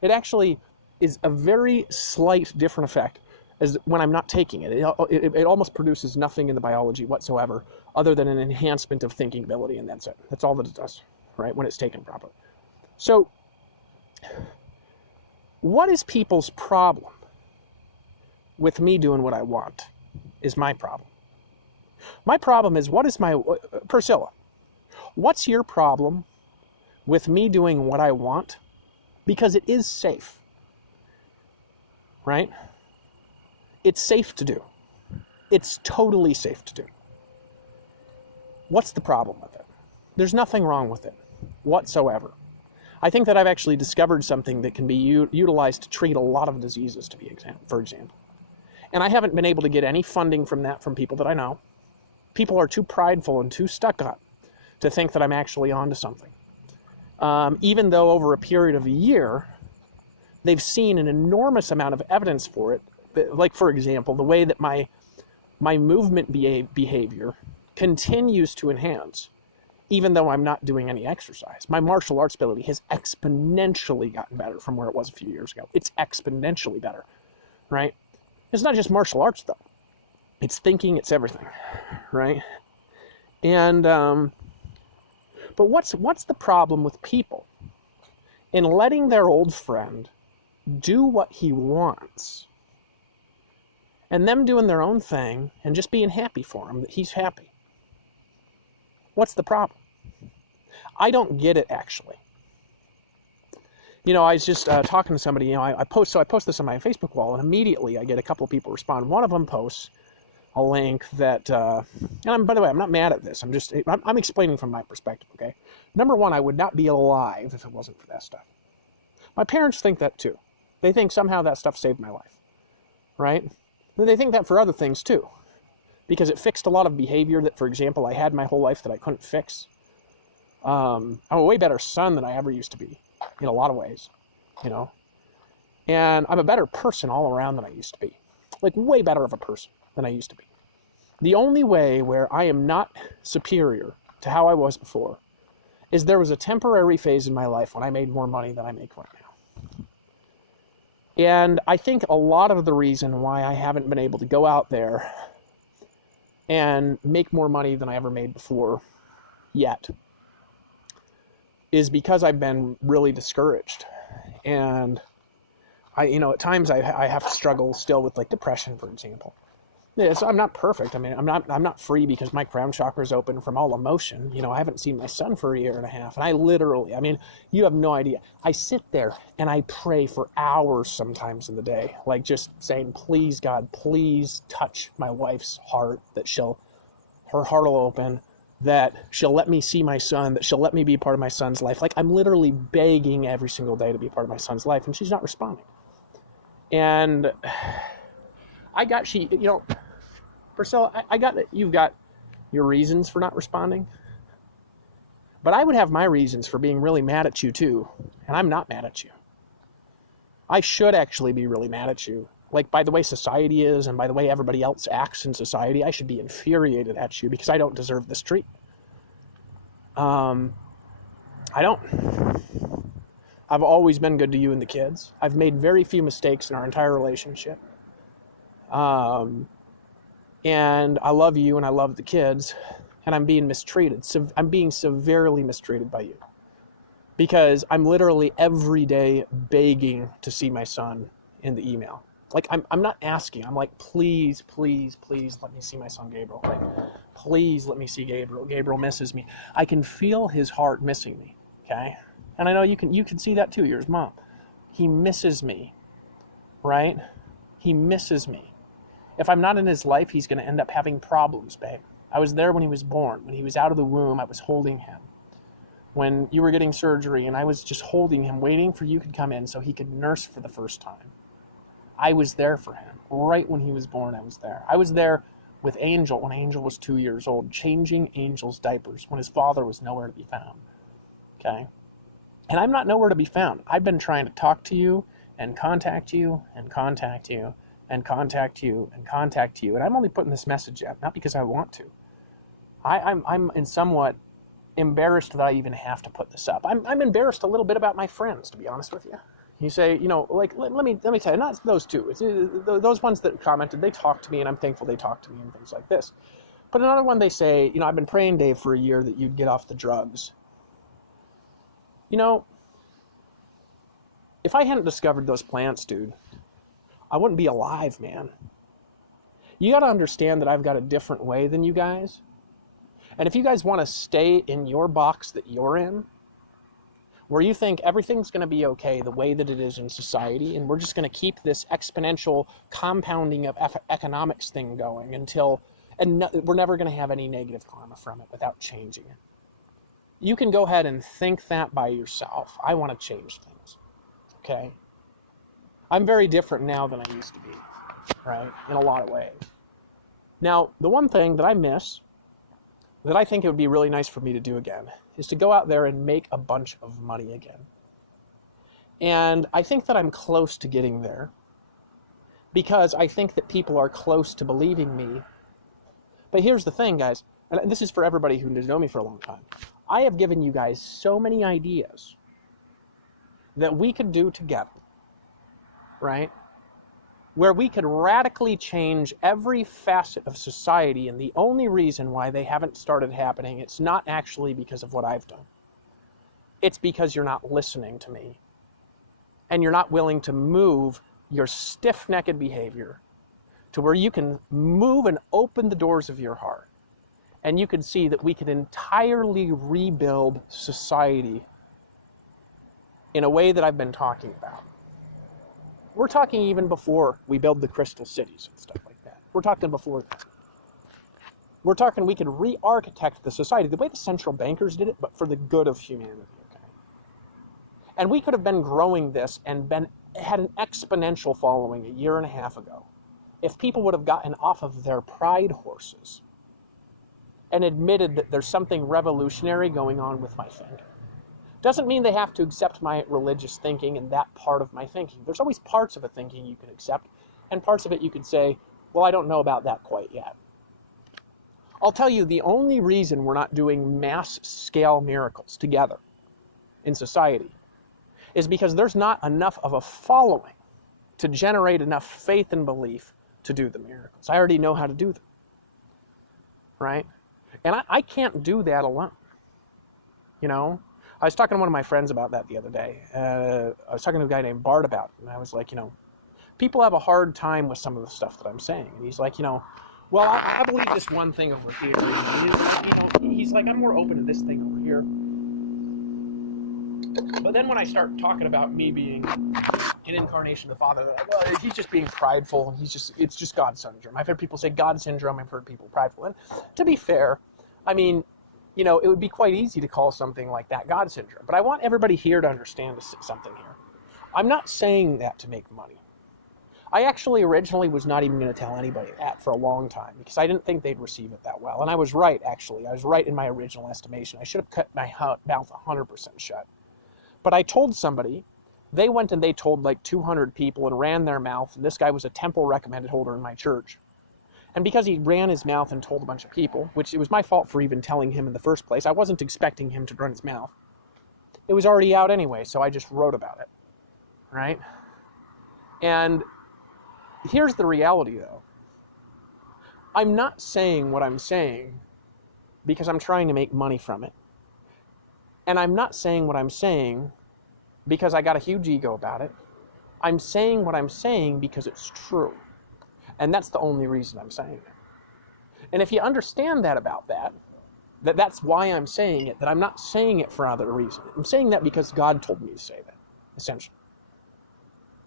It actually is a very slight different effect as when I'm not taking it. It almost produces nothing in the biology whatsoever other than an enhancement of thinking ability, and that's it. That's all that it does, right, when it's taken properly. So, what is people's problem with me doing what I want is my problem. My problem is, Priscilla, what's your problem with me doing what I want? Because it is safe, right? It's safe to do. It's totally safe to do. What's the problem with it? There's nothing wrong with it whatsoever. I think that I've actually discovered something that can be utilized to treat a lot of diseases, for example. And I haven't been able to get any funding from that from people that I know. People are too prideful and too stuck up to think that I'm actually onto something. Even though over a period of a year, they've seen an enormous amount of evidence for it. Like, for example, the way that my movement behavior continues to enhance, even though I'm not doing any exercise. My martial arts ability has exponentially gotten better from where it was a few years ago. It's exponentially better, right? It's not just martial arts, though. It's thinking, it's everything, right? And, but what's the problem with people in letting their old friend do what he wants and them doing their own thing and just being happy for him that he's happy? What's the problem? I don't get it, actually. You know, I was just talking to somebody, I post this on my Facebook wall, and immediately I get a couple of people respond. One of them posts a link that, by the way, I'm not mad at this. I'm explaining from my perspective, okay? Number one, I would not be alive if it wasn't for that stuff. My parents think that too. They think somehow that stuff saved my life, right? And they think that for other things too, because it fixed a lot of behavior that, for example, I had my whole life that I couldn't fix. I'm a way better son than I ever used to be, in a lot of ways, and I'm a better person all around than I used to be, like way better of a person than I used to be. The only way where I am not superior to how I was before is there was a temporary phase in my life when I made more money than I make right now. And I think a lot of the reason why I haven't been able to go out there and make more money than I ever made before yet is because I've been really discouraged. And at times I have to struggle still with like depression, for example. Yeah, so I'm not perfect. I mean, I'm not free because my crown chakra is open from all emotion. I haven't seen my son for a year and a half. And I literally, you have no idea. I sit there and I pray for hours sometimes in the day, like just saying, please, God, please touch my wife's heart, that her heart will open, that she'll let me see my son, that she'll let me be part of my son's life. Like I'm literally begging every single day to be part of my son's life, and she's not responding. And Priscilla, I got that you've got your reasons for not responding, but I would have my reasons for being really mad at you too, and I'm not mad at you. I should actually be really mad at you. Like by the way society is and by the way everybody else acts in society, I should be infuriated at you because I don't deserve this treatment. I don't. I've always been good to you and the kids. I've made very few mistakes in our entire relationship. And I love you and I love the kids, and I'm being mistreated. So I'm being severely mistreated by you because I'm literally every day begging to see my son in the email. Like I'm not asking. I'm like, please, please, please let me see my son Gabriel. Like, please let me see Gabriel. Gabriel misses me. I can feel his heart missing me. Okay, and I know you can see that too. You're his mom. He misses me, right? He misses me. If I'm not in his life, he's going to end up having problems, babe. I was there when he was born. When he was out of the womb, I was holding him. When you were getting surgery, and I was just holding him, waiting for you to come in so he could nurse for the first time. I was there for him. Right when he was born, I was there. I was there with Angel when Angel was 2 years old, changing Angel's diapers when his father was nowhere to be found. Okay? And I'm not nowhere to be found. I've been trying to talk to you and contact you and contact you and contact you and contact you. And I'm only putting this message out, not because I want to. I'm in somewhat embarrassed that I even have to put this up. I'm embarrassed a little bit about my friends, to be honest with you. You say, let me tell you, not those two. It's those ones that commented, they talk to me, and I'm thankful they talk to me and things like this. But another one, they say, I've been praying, Dave, for a year that you'd get off the drugs. If I hadn't discovered those plants, dude, I wouldn't be alive, man. You got to understand that I've got a different way than you guys. And if you guys want to stay in your box that you're in, where you think everything's going to be okay the way that it is in society, and we're just going to keep this exponential compounding of economics thing going we're never going to have any negative karma from it without changing it. You can go ahead and think that by yourself. I want to change things, okay? I'm very different now than I used to be, right, in a lot of ways. Now, the one thing that I miss, that I think it would be really nice for me to do again, is to go out there and make a bunch of money again. And I think that I'm close to getting there because I think that people are close to believing me. But here's the thing, guys, and this is for everybody who has known me for a long time. I have given you guys so many ideas that we could do together, right? Where we could radically change every facet of society, and the only reason why they haven't started happening, it's not actually because of what I've done. It's because you're not listening to me. And you're not willing to move your stiff-necked behavior to where you can move and open the doors of your heart. And you can see that we can entirely rebuild society in a way that I've been talking about. We're talking even before we build the crystal cities and stuff like that. We're talking before that. We're talking we could re-architect the society the way the central bankers did it, but for the good of humanity, okay? And we could have been growing this and had an exponential following a year and a half ago if people would have gotten off of their pride horses and admitted that there's something revolutionary going on with my thinking. Doesn't mean they have to accept my religious thinking and that part of my thinking. There's always parts of a thinking you can accept, and parts of it you could say, well, I don't know about that quite yet. I'll tell you, the only reason we're not doing mass scale miracles together in society is because there's not enough of a following to generate enough faith and belief to do the miracles. I already know how to do them, right? And I can't do that alone, you know? I was talking to one of my friends about that the other day. I was talking to a guy named Bart about it, and I was like, you know, people have a hard time with some of the stuff that I'm saying. And he's like, you know, well, I believe this one thing over here. And, you know, he's like, I'm more open to this thing over here. But then when I start talking about me being an incarnation of the Father, well, he's just being prideful, and it's just God syndrome. I've heard people say God syndrome. I've heard people prideful. And to be fair, I mean, you know, it would be quite easy to call something like that God syndrome. But I want everybody here to understand something here. I'm not saying that to make money. I actually originally was not even going to tell anybody that for a long time because I didn't think they'd receive it that well. And I was right, actually. I was right in my original estimation. I should have cut my mouth 100% shut. But I told somebody, they went and they told like 200 people and ran their mouth. And this guy was a temple recommended holder in my church. And because he ran his mouth and told a bunch of people, which it was my fault for even telling him in the first place, I wasn't expecting him to run his mouth. It was already out anyway, so I just wrote about it, right? And here's the reality, though. I'm not saying what I'm saying because I'm trying to make money from it. And I'm not saying what I'm saying because I got a huge ego about it. I'm saying what I'm saying because it's true. And that's the only reason I'm saying it. And if you understand that about that's why I'm saying it, that I'm not saying it for other reason. I'm saying that because God told me to say that, essentially.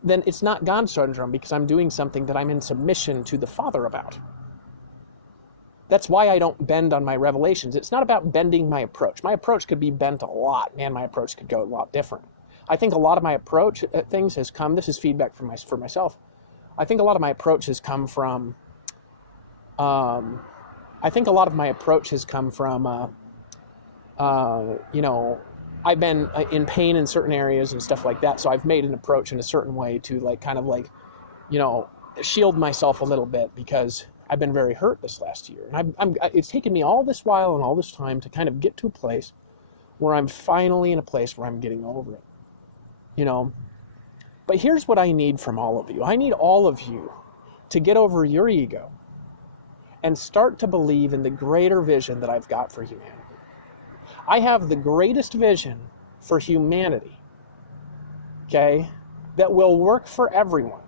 Then it's not God syndrome because I'm doing something that I'm in submission to the Father about. That's why I don't bend on my revelations. It's not about bending my approach. My approach could be bent a lot. Man, my approach could go a lot different. I think a lot of my approach at things has come, this is feedback for myself, I think a lot of my approach has come from, you know, I've been in pain in certain areas and stuff like that, so I've made an approach in a certain way to like kind of like, you know, shield myself a little bit because I've been very hurt this last year. And it's taken me all this while and all this time to kind of get to a place where I'm finally in a place where I'm getting over it, you know. But here's what I need from all of you. I need all of you to get over your ego and start to believe in the greater vision that I've got for humanity. I have the greatest vision for humanity, okay, that will work for everyone,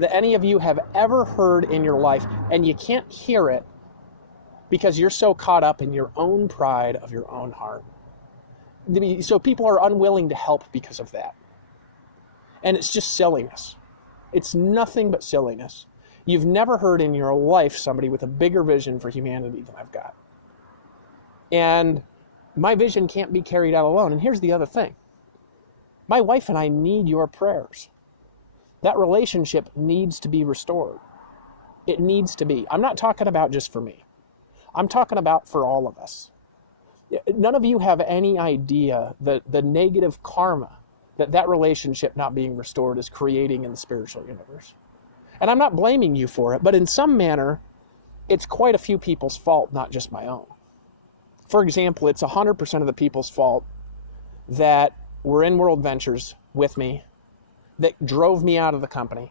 that any of you have ever heard in your life, and you can't hear it because you're so caught up in your own pride of your own heart. So people are unwilling to help because of that. And it's just silliness. It's nothing but silliness. You've never heard in your life somebody with a bigger vision for humanity than I've got. And my vision can't be carried out alone. And here's the other thing. My wife and I need your prayers. That relationship needs to be restored. It needs to be. I'm not talking about just for me. I'm talking about for all of us. None of you have any idea the negative karma that relationship not being restored is creating in the spiritual universe. And I'm not blaming you for it, but in some manner, it's quite a few people's fault, not just my own. For example, it's 100% of the people's fault that were in World Ventures with me, that drove me out of the company,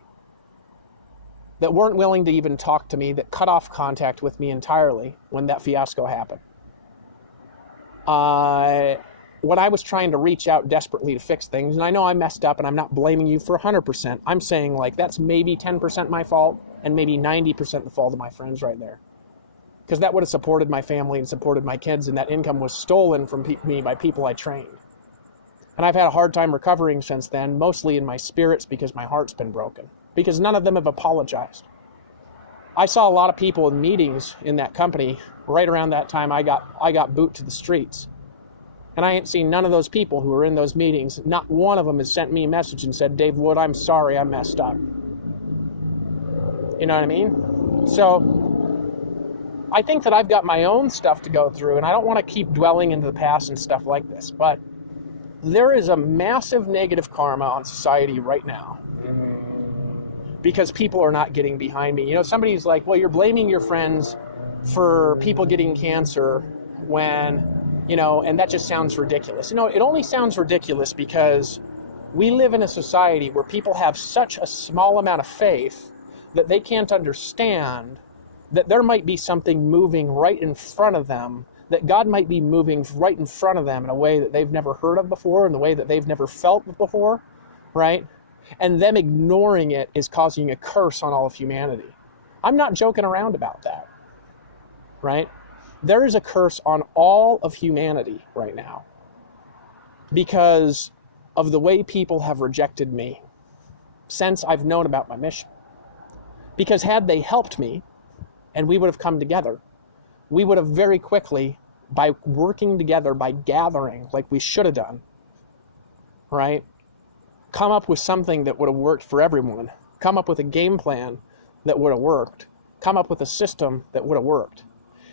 that weren't willing to even talk to me, that cut off contact with me entirely when that fiasco happened. When I was trying to reach out desperately to fix things, and I know I messed up and I'm not blaming you for 100%, I'm saying like that's maybe 10% my fault and maybe 90% the fault of my friends right there. Because that would have supported my family and supported my kids, and that income was stolen from me by people I trained. And I've had a hard time recovering since then, mostly in my spirits because my heart's been broken. Because none of them have apologized. I saw a lot of people in meetings in that company right around that time I got boot to the streets. And I ain't seen none of those people who were in those meetings. Not one of them has sent me a message and said, Dave Wood, I'm sorry, I messed up. You know what I mean? So I think that I've got my own stuff to go through, and I don't want to keep dwelling into the past and stuff like this. But there is a massive negative karma on society right now because people are not getting behind me. You know, somebody's like, well, you're blaming your friends for people getting cancer when, and that just sounds ridiculous. It only sounds ridiculous because we live in a society where people have such a small amount of faith that they can't understand that there might be something moving right in front of them, that God might be moving right in front of them in a way that they've never heard of before, in a way that they've never felt before, right? And them ignoring it is causing a curse on all of humanity. I'm not joking around about that, right? There is a curse on all of humanity right now because of the way people have rejected me since I've known about my mission. Because had they helped me, and we would have come together, we would have very quickly, by working together, by gathering like we should have done, right, come up with something that would have worked for everyone, come up with a game plan that would have worked, come up with a system that would have worked.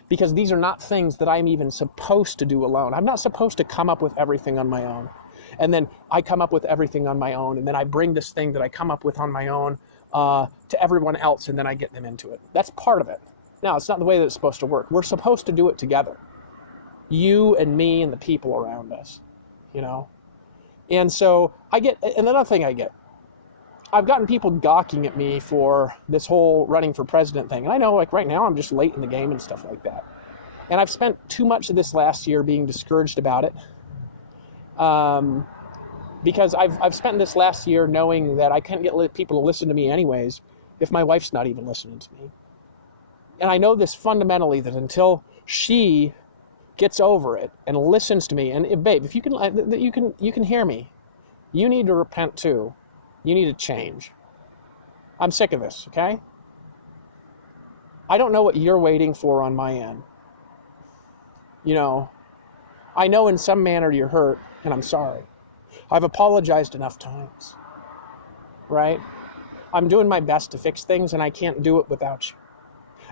Because these are not things that I'm even supposed to do alone. I'm not supposed to come up with everything on my own. And then I come up with everything on my own, and then I bring this thing that I come up with on my own to everyone else, and then I get them into it. That's part of it. Now, it's not the way that it's supposed to work. We're supposed to do it together. You and me and the people around us, And so and another thing I've gotten people gawking at me for this whole running for president thing. And I know, like, right now I'm just late in the game and stuff like that. And I've spent too much of this last year being discouraged about it. Because I've spent this last year knowing that I can't get people to listen to me anyways if my wife's not even listening to me. And I know this fundamentally, that until she gets over it and listens to me, and babe, if you can hear me, you need to repent too. You need to change. I'm sick of this, okay? I don't know what you're waiting for on my end. I know in some manner you're hurt, and I'm sorry. I've apologized enough times, right? I'm doing my best to fix things, and I can't do it without you.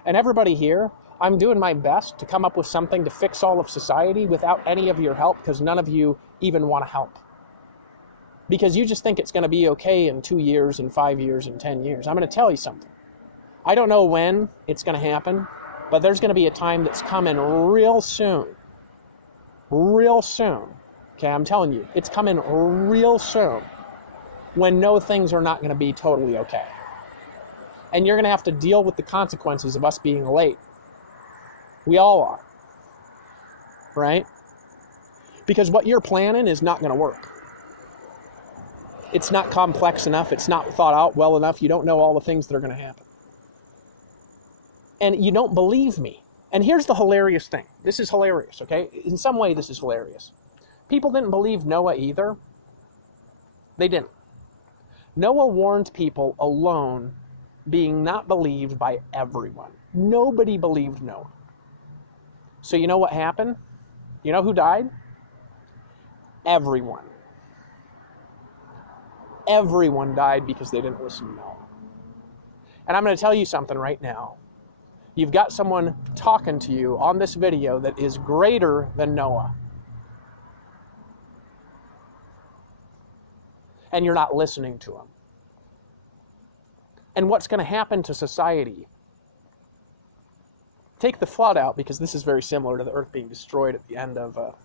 And everybody here, I'm doing my best to come up with something to fix all of society without any of your help, because none of you even want to help. Because you just think it's going to be okay in 2 years and 5 years and 10 years. I'm going to tell you something. I don't know when it's going to happen, but there's going to be a time that's coming real soon. Real soon. Okay, I'm telling you, it's coming real soon when things are not going to be totally okay. And you're going to have to deal with the consequences of us being late. We all are. Right? Because what you're planning is not going to work. It's not complex enough. It's not thought out well enough. You don't know all the things that are going to happen. And you don't believe me. And here's the hilarious thing. This is hilarious, okay? In some way, this is hilarious. People didn't believe Noah either. They didn't. Noah warned people alone, being not believed by everyone. Nobody believed Noah. So you know what happened? You know who died? Everyone. Everyone died because they didn't listen to Noah. And I'm going to tell you something right now. You've got someone talking to you on this video that is greater than Noah. And you're not listening to him. And what's going to happen to society? Take the flood out, because this is very similar to the earth being destroyed at the end of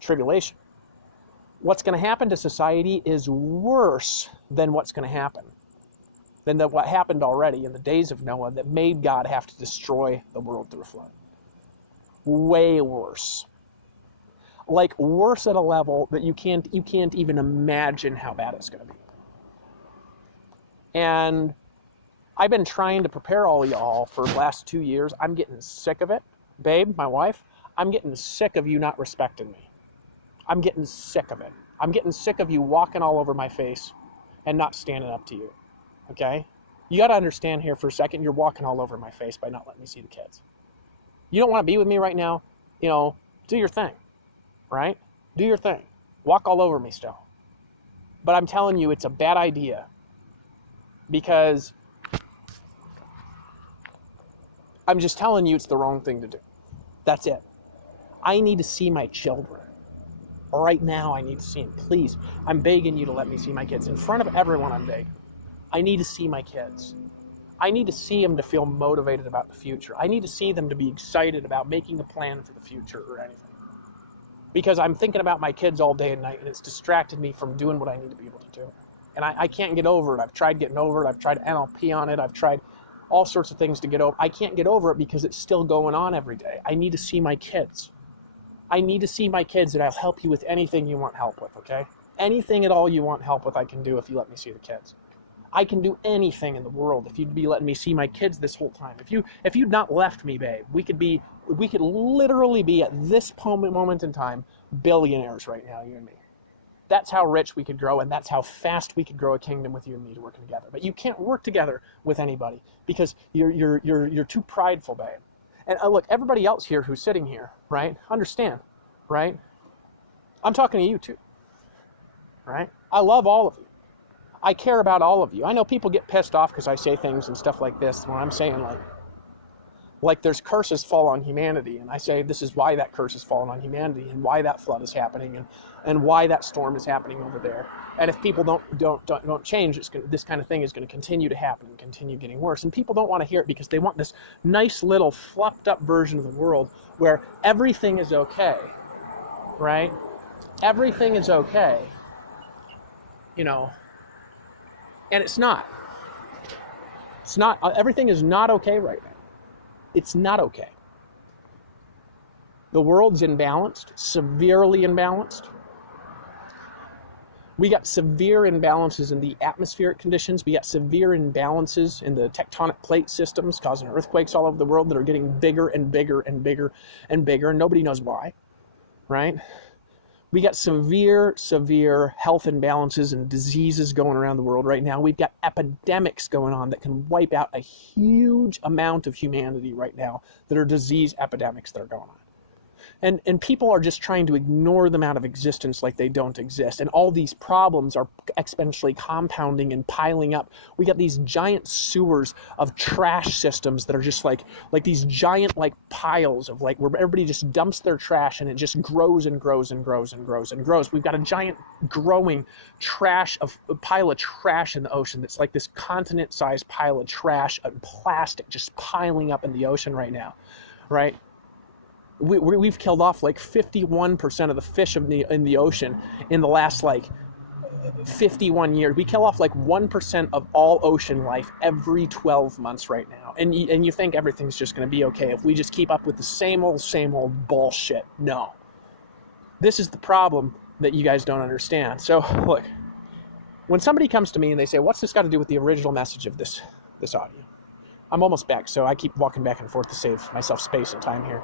tribulation. What's going to happen to society is worse than what's going to happen. Than what happened already in the days of Noah that made God have to destroy the world through a flood. Way worse. Like worse at a level that you can't even imagine how bad it's going to be. And I've been trying to prepare all of y'all for the last 2 years. I'm getting sick of it. Babe, my wife, I'm getting sick of you not respecting me. I'm getting sick of it. I'm getting sick of you walking all over my face and not standing up to you. Okay? You got to understand here for a second, you're walking all over my face by not letting me see the kids. You don't want to be with me right now, do your thing. Right? Do your thing. Walk all over me still. But I'm telling you, it's a bad idea. Because I'm just telling you it's the wrong thing to do. That's it. I need to see my children. Right now, I need to see them. Please, I'm begging you to let me see my kids. In front of everyone, I'm begging. I need to see my kids. I need to see them to feel motivated about the future. I need to see them to be excited about making a plan for the future or anything. Because I'm thinking about my kids all day and night, and it's distracted me from doing what I need to be able to do. And I can't get over it. I've tried getting over it. I've tried NLP on it. I've tried all sorts of things to get over. I can't get over it because it's still going on every day. I need to see my kids. I need to see my kids, and I'll help you with anything you want help with, okay? Anything at all you want help with, I can do if you let me see the kids. I can do anything in the world if you'd be letting me see my kids this whole time. If you'd not left me, babe, we could literally be at this moment in time billionaires right now, you and me. That's how rich we could grow, and that's how fast we could grow a kingdom with you and me working together. But you can't work together with anybody because you're too prideful, babe. And look, everybody else here who's sitting here, right? Understand, right? I'm talking to you too, right? I love all of you. I care about all of you. I know people get pissed off because I say things and stuff like this when I'm saying like there's curses fall on humanity, and I say this is why that curse has fallen on humanity and why that flood is happening and why that storm is happening over there. And if people don't change, this kind of thing is going to continue to happen and continue getting worse. And people don't want to hear it because they want this nice little fluffed up version of the world where everything is okay, right? Everything is okay, you know, and it's not. It's not. Everything is not okay right now. It's not okay. The world's imbalanced, severely imbalanced. We got severe imbalances in the atmospheric conditions. We got severe imbalances in the tectonic plate systems causing earthquakes all over the world that are getting bigger and bigger and bigger and bigger, and nobody knows why, right? We got severe health imbalances and diseases going around the world right now. We've got epidemics going on that can wipe out a huge amount of humanity right now that are disease epidemics that are going on. And people are just trying to ignore them out of existence like they don't exist. And all these problems are exponentially compounding and piling up. We got these giant sewers of trash systems that are just like these giant like piles of like where everybody just dumps their trash and it just grows and grows and grows and grows and grows. We've got a giant growing pile of trash in the ocean that's like this continent-sized pile of trash and plastic just piling up in the ocean right now, right? We've killed off like 51% of the fish in the ocean in the last like 51 years. We kill off like 1% of all ocean life every 12 months right now. And you think everything's just going to be okay if we just keep up with the same old bullshit. No. This is the problem that you guys don't understand. So look, when somebody comes to me and they say, what's this got to do with the original message of this audio? I'm almost back, so I keep walking back and forth to save myself space and time here.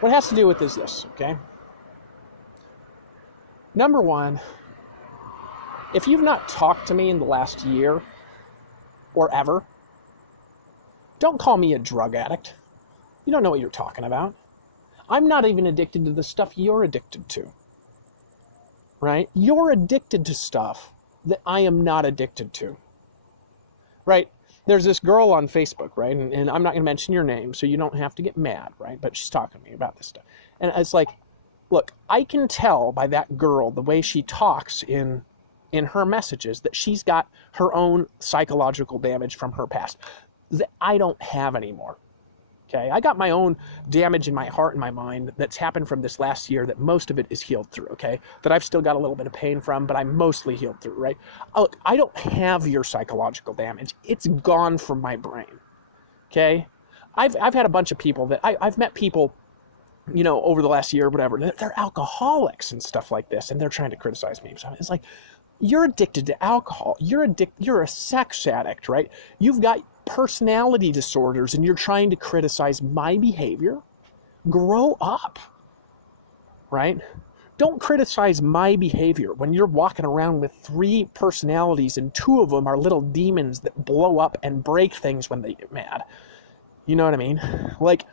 What it has to do with is this, okay? Number one, if you've not talked to me in the last year or ever, don't call me a drug addict. You don't know what you're talking about. I'm not even addicted to the stuff you're addicted to, right? You're addicted to stuff that I am not addicted to, right? There's this girl on Facebook, right? And I'm not going to mention your name, so you don't have to get mad, right? But she's talking to me about this stuff. And it's like, look, I can tell by that girl, the way she talks in her messages, that she's got her own psychological damage from her past that I don't have anymore. Okay, I got my own damage in my heart and my mind that's happened from this last year that most of it is healed through, okay? That I've still got a little bit of pain from, but I'm mostly healed through, right? Look, I don't have your psychological damage. It's gone from my brain, okay? I've had a bunch of people that, I've met people, you know, over the last year or whatever, they're alcoholics and stuff like this, and they're trying to criticize me. So it's like, you're addicted to alcohol. You're a sex addict, right? You've got personality disorders and you're trying to criticize my behavior. Grow up, right? Don't criticize my behavior when you're walking around with 3 personalities and 2 of them are little demons that blow up and break things when they get mad. You know what I mean? Like,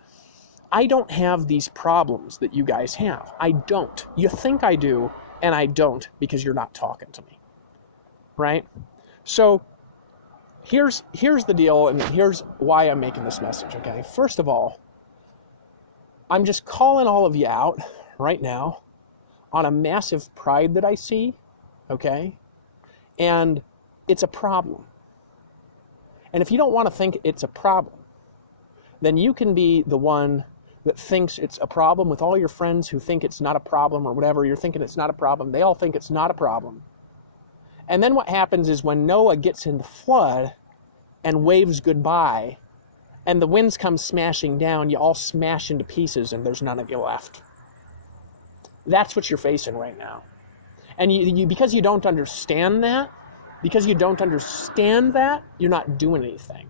I don't have these problems that you guys have. I don't. You think I do, and I don't because you're not talking to me, right? So here's the deal, and here's why I'm making this message, okay? First of all, I'm just calling all of you out right now on a massive pride that I see, okay? And it's a problem. And if you don't want to think it's a problem, then you can be the one that thinks it's a problem with all your friends who think it's not a problem or whatever. You're thinking it's not a problem. They all think it's not a problem. And then what happens is when Noah gets in the flood and waves goodbye and the winds come smashing down, you all smash into pieces and there's none of you left. That's what you're facing right now. And you because you don't understand that, you're not doing anything,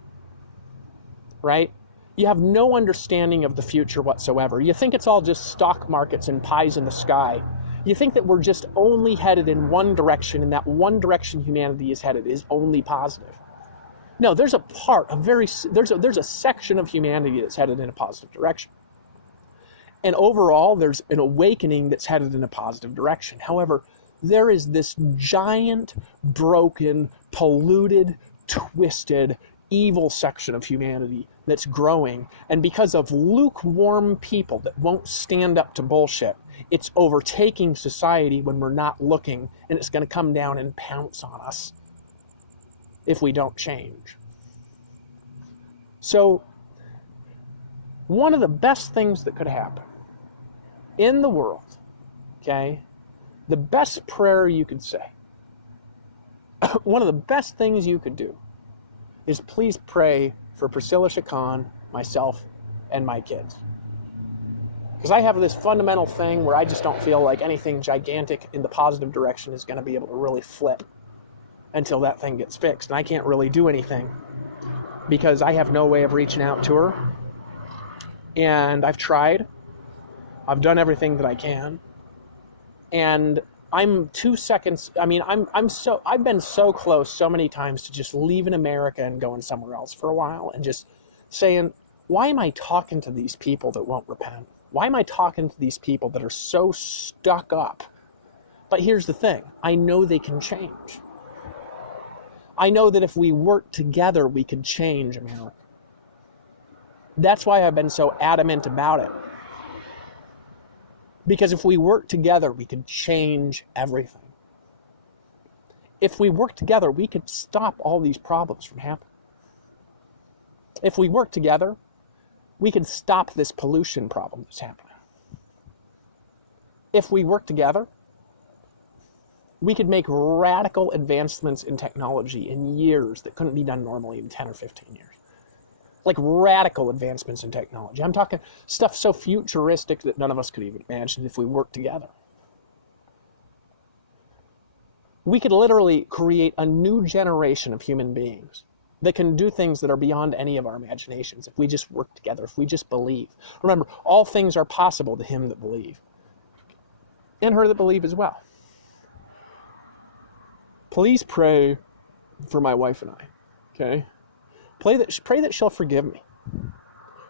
right? You have no understanding of the future whatsoever. You think it's all just stock markets and pies in the sky. You think that we're just only headed in one direction, and that one direction humanity is headed is only positive. No, there's a section of humanity that's headed in a positive direction. And overall, there's an awakening that's headed in a positive direction. However, there is this giant, broken, polluted, twisted, evil section of humanity that's growing. And because of lukewarm people that won't stand up to bullshit, it's overtaking society when we're not looking, and it's going to come down and pounce on us if we don't change. So, one of the best things that could happen in the world, okay, the best prayer you could say, one of the best things you could do is please pray for Priscilla Chacon, myself, and my kids. Because I have this fundamental thing where I just don't feel like anything gigantic in the positive direction is going to be able to really flip until that thing gets fixed. And I can't really do anything because I have no way of reaching out to her. And I've tried. I've done everything that I can. And I'm 2 seconds, I've been so close so many times to just leaving America and going somewhere else for a while and just saying, why am I talking to these people that won't repent? Why am I talking to these people that are so stuck up? But here's the thing, I know they can change. I know that if we work together, we could change America. That's why I've been so adamant about it. Because if we work together, we could change everything. If we work together, we could stop all these problems from happening. If we work together, we could stop this pollution problem that's happening. If we work together, we could make radical advancements in technology in years that couldn't be done normally in 10 or 15 years. Like radical advancements in technology. I'm talking stuff so futuristic that none of us could even imagine if we worked together. We could literally create a new generation of human beings that can do things that are beyond any of our imaginations if we just work together, if we just believe. Remember, all things are possible to him that believe, and her that believe as well. Please pray for my wife and I, okay? Pray that she'll forgive me.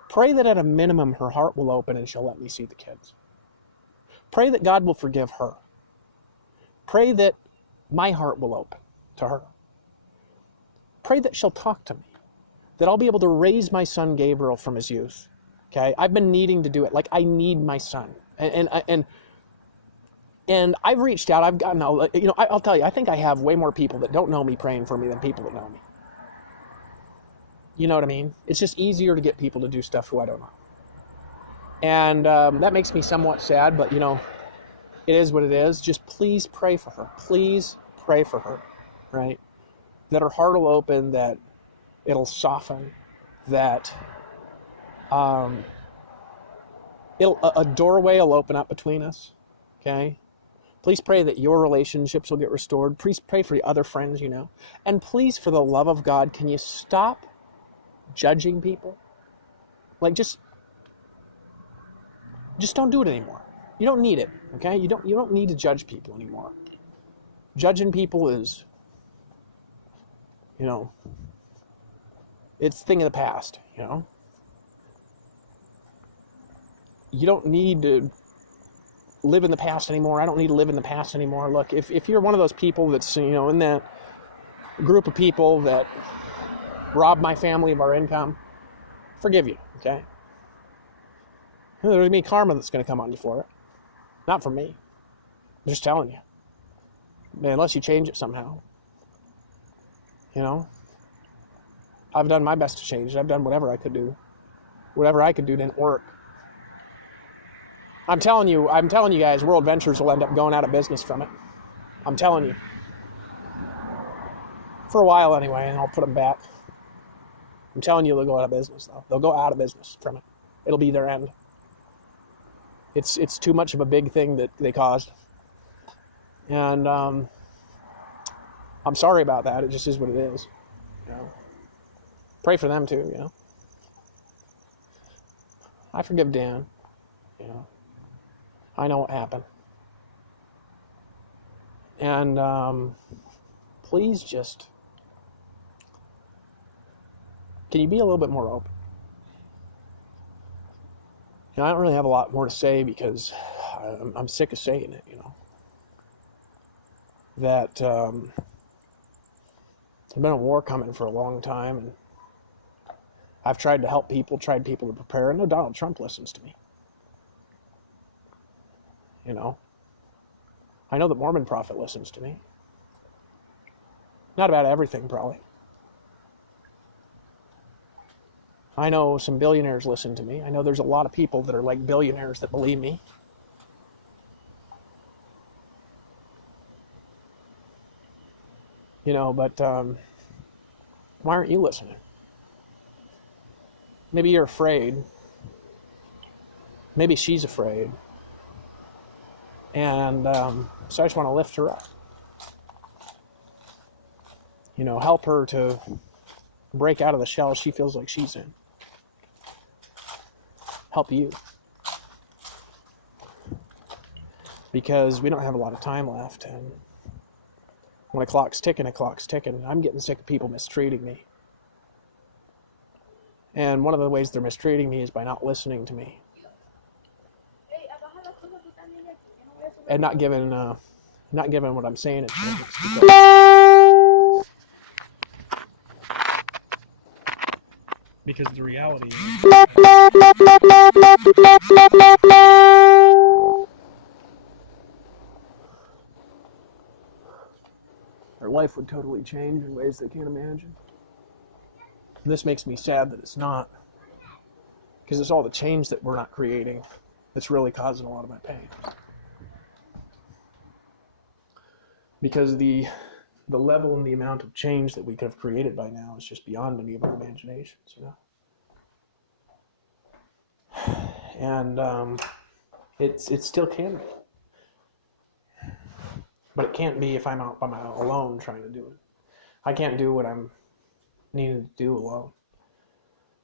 Pray that at a minimum her heart will open and she'll let me see the kids. Pray that God will forgive her. Pray that my heart will open to her. Pray that she'll talk to me. That I'll be able to raise my son Gabriel from his youth. Okay? I've been needing to do it. Like, I need my son. And I've reached out. I've gotten, I'll tell you, I think I have way more people that don't know me praying for me than people that know me. You know what I mean? It's just easier to get people to do stuff who I don't know. And that makes me somewhat sad, but, it is what it is. Just please pray for her. Please pray for her, right? That her heart will open, that it'll soften, that a doorway will open up between us, okay? Please pray that your relationships will get restored. Please pray for your other friends, And please, for the love of God, can you stop judging people? Like, just don't do it anymore. You don't need it, okay? You don't need to judge people anymore. Judging people is, it's a thing of the past, You don't need to live in the past anymore. I don't need to live in the past anymore. Look, if you're one of those people that's, in that group of people that rob my family of our income, forgive you, okay? There's going to be karma that's going to come on you for it. Not from me. I'm just telling you. Unless you change it somehow. I've done my best to change it. I've done whatever I could do. Whatever I could do didn't work. I'm telling you guys, World Ventures will end up going out of business from it. I'm telling you. For a while anyway, and I'll put them back. I'm telling you they'll go out of business, though. They'll go out of business from it. It'll be their end. It's too much of a big thing that they caused. And I'm sorry about that. It just is what it is. You know. Pray for them too, you know. I forgive Dan. You know. I know what happened. And please just, can you be a little bit more open? You know, I don't really have a lot more to say because I'm sick of saying it, you know. That there's been a war coming for a long time, and I've tried to help people, tried people to prepare, and no Donald Trump listens to me. You know. I know the Mormon prophet listens to me. Not about everything, probably. I know some billionaires listen to me. I know there's a lot of people that are like billionaires that believe me. You know, but why aren't you listening? Maybe you're afraid. Maybe she's afraid. And so I just want to lift her up. You know, help her to break out of the shell she feels like she's in. Help you. Because we don't have a lot of time left, and when a clock's ticking, I'm getting sick of people mistreating me. And one of the ways they're mistreating me is by not listening to me. And not giving what I'm saying a chance. Because the reality is their life would totally change in ways they can't imagine. And this makes me sad that it's not. Because it's all the change that we're not creating that's really causing a lot of my pain. Because the level and the amount of change that we could have created by now is just beyond any of our imaginations, you know. And it still can be. But it can't be if I'm out by my alone trying to do it. I can't do what I'm needing to do alone.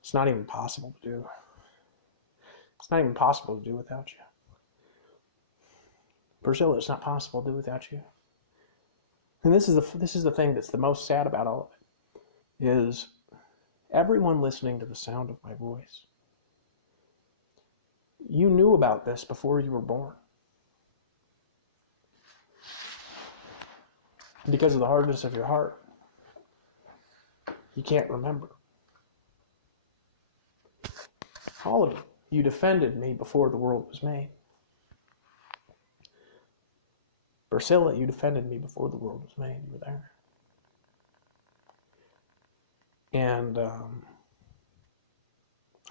It's not even possible to do. It's not even possible to do without you. Priscilla, it's not possible to do without you. And this is the thing that's the most sad about all of it, is everyone listening to the sound of my voice. You knew about this before you were born. Because of the hardness of your heart, you can't remember. All of you. You defended me before the world was made. Priscilla, you defended me before the world was made. You were there. And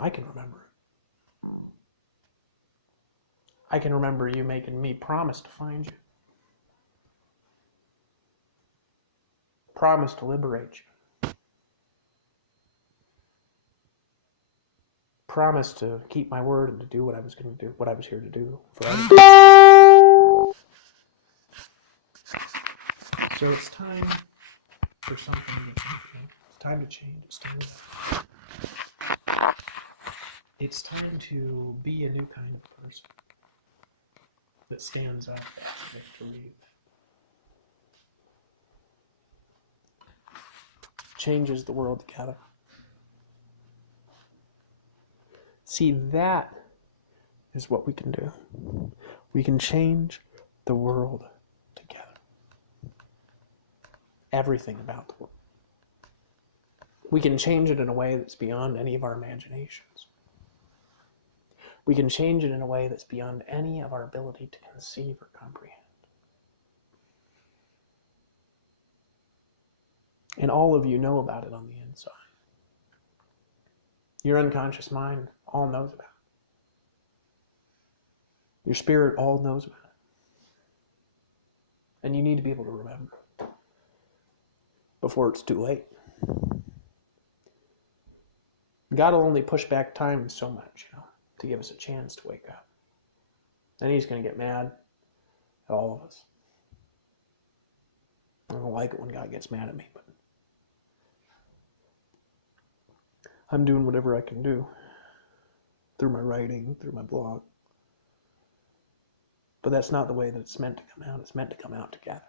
I can remember it. I can remember you making me promise to find you. Promise to liberate you. Promise to keep my word and to do what I was going to do, what I was here to do forever. So it's time for something to change. It's time to change. It's time to be a new kind of person that stands up to leave. Changes the world together. See, that is what we can do. We can change the world together. Everything about the world. We can change it in a way that's beyond any of our imaginations. We can change it in a way that's beyond any of our ability to conceive or comprehend. And all of you know about it on the inside. Your unconscious mind all knows about it. Your spirit all knows about it. And you need to be able to remember before it's too late. God will only push back time so much, to give us a chance to wake up. Then he's going to get mad at all of us. I don't like it when God gets mad at me, but I'm doing whatever I can do through my writing, through my blog. But that's not the way that it's meant to come out. It's meant to come out together.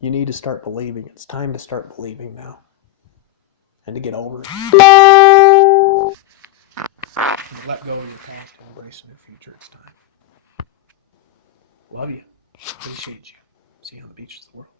You need to start believing. It's time to start believing now. And to get over it. And let go of your past and embrace a new future. It's time. Love you. Appreciate you. See you on the beaches of the world.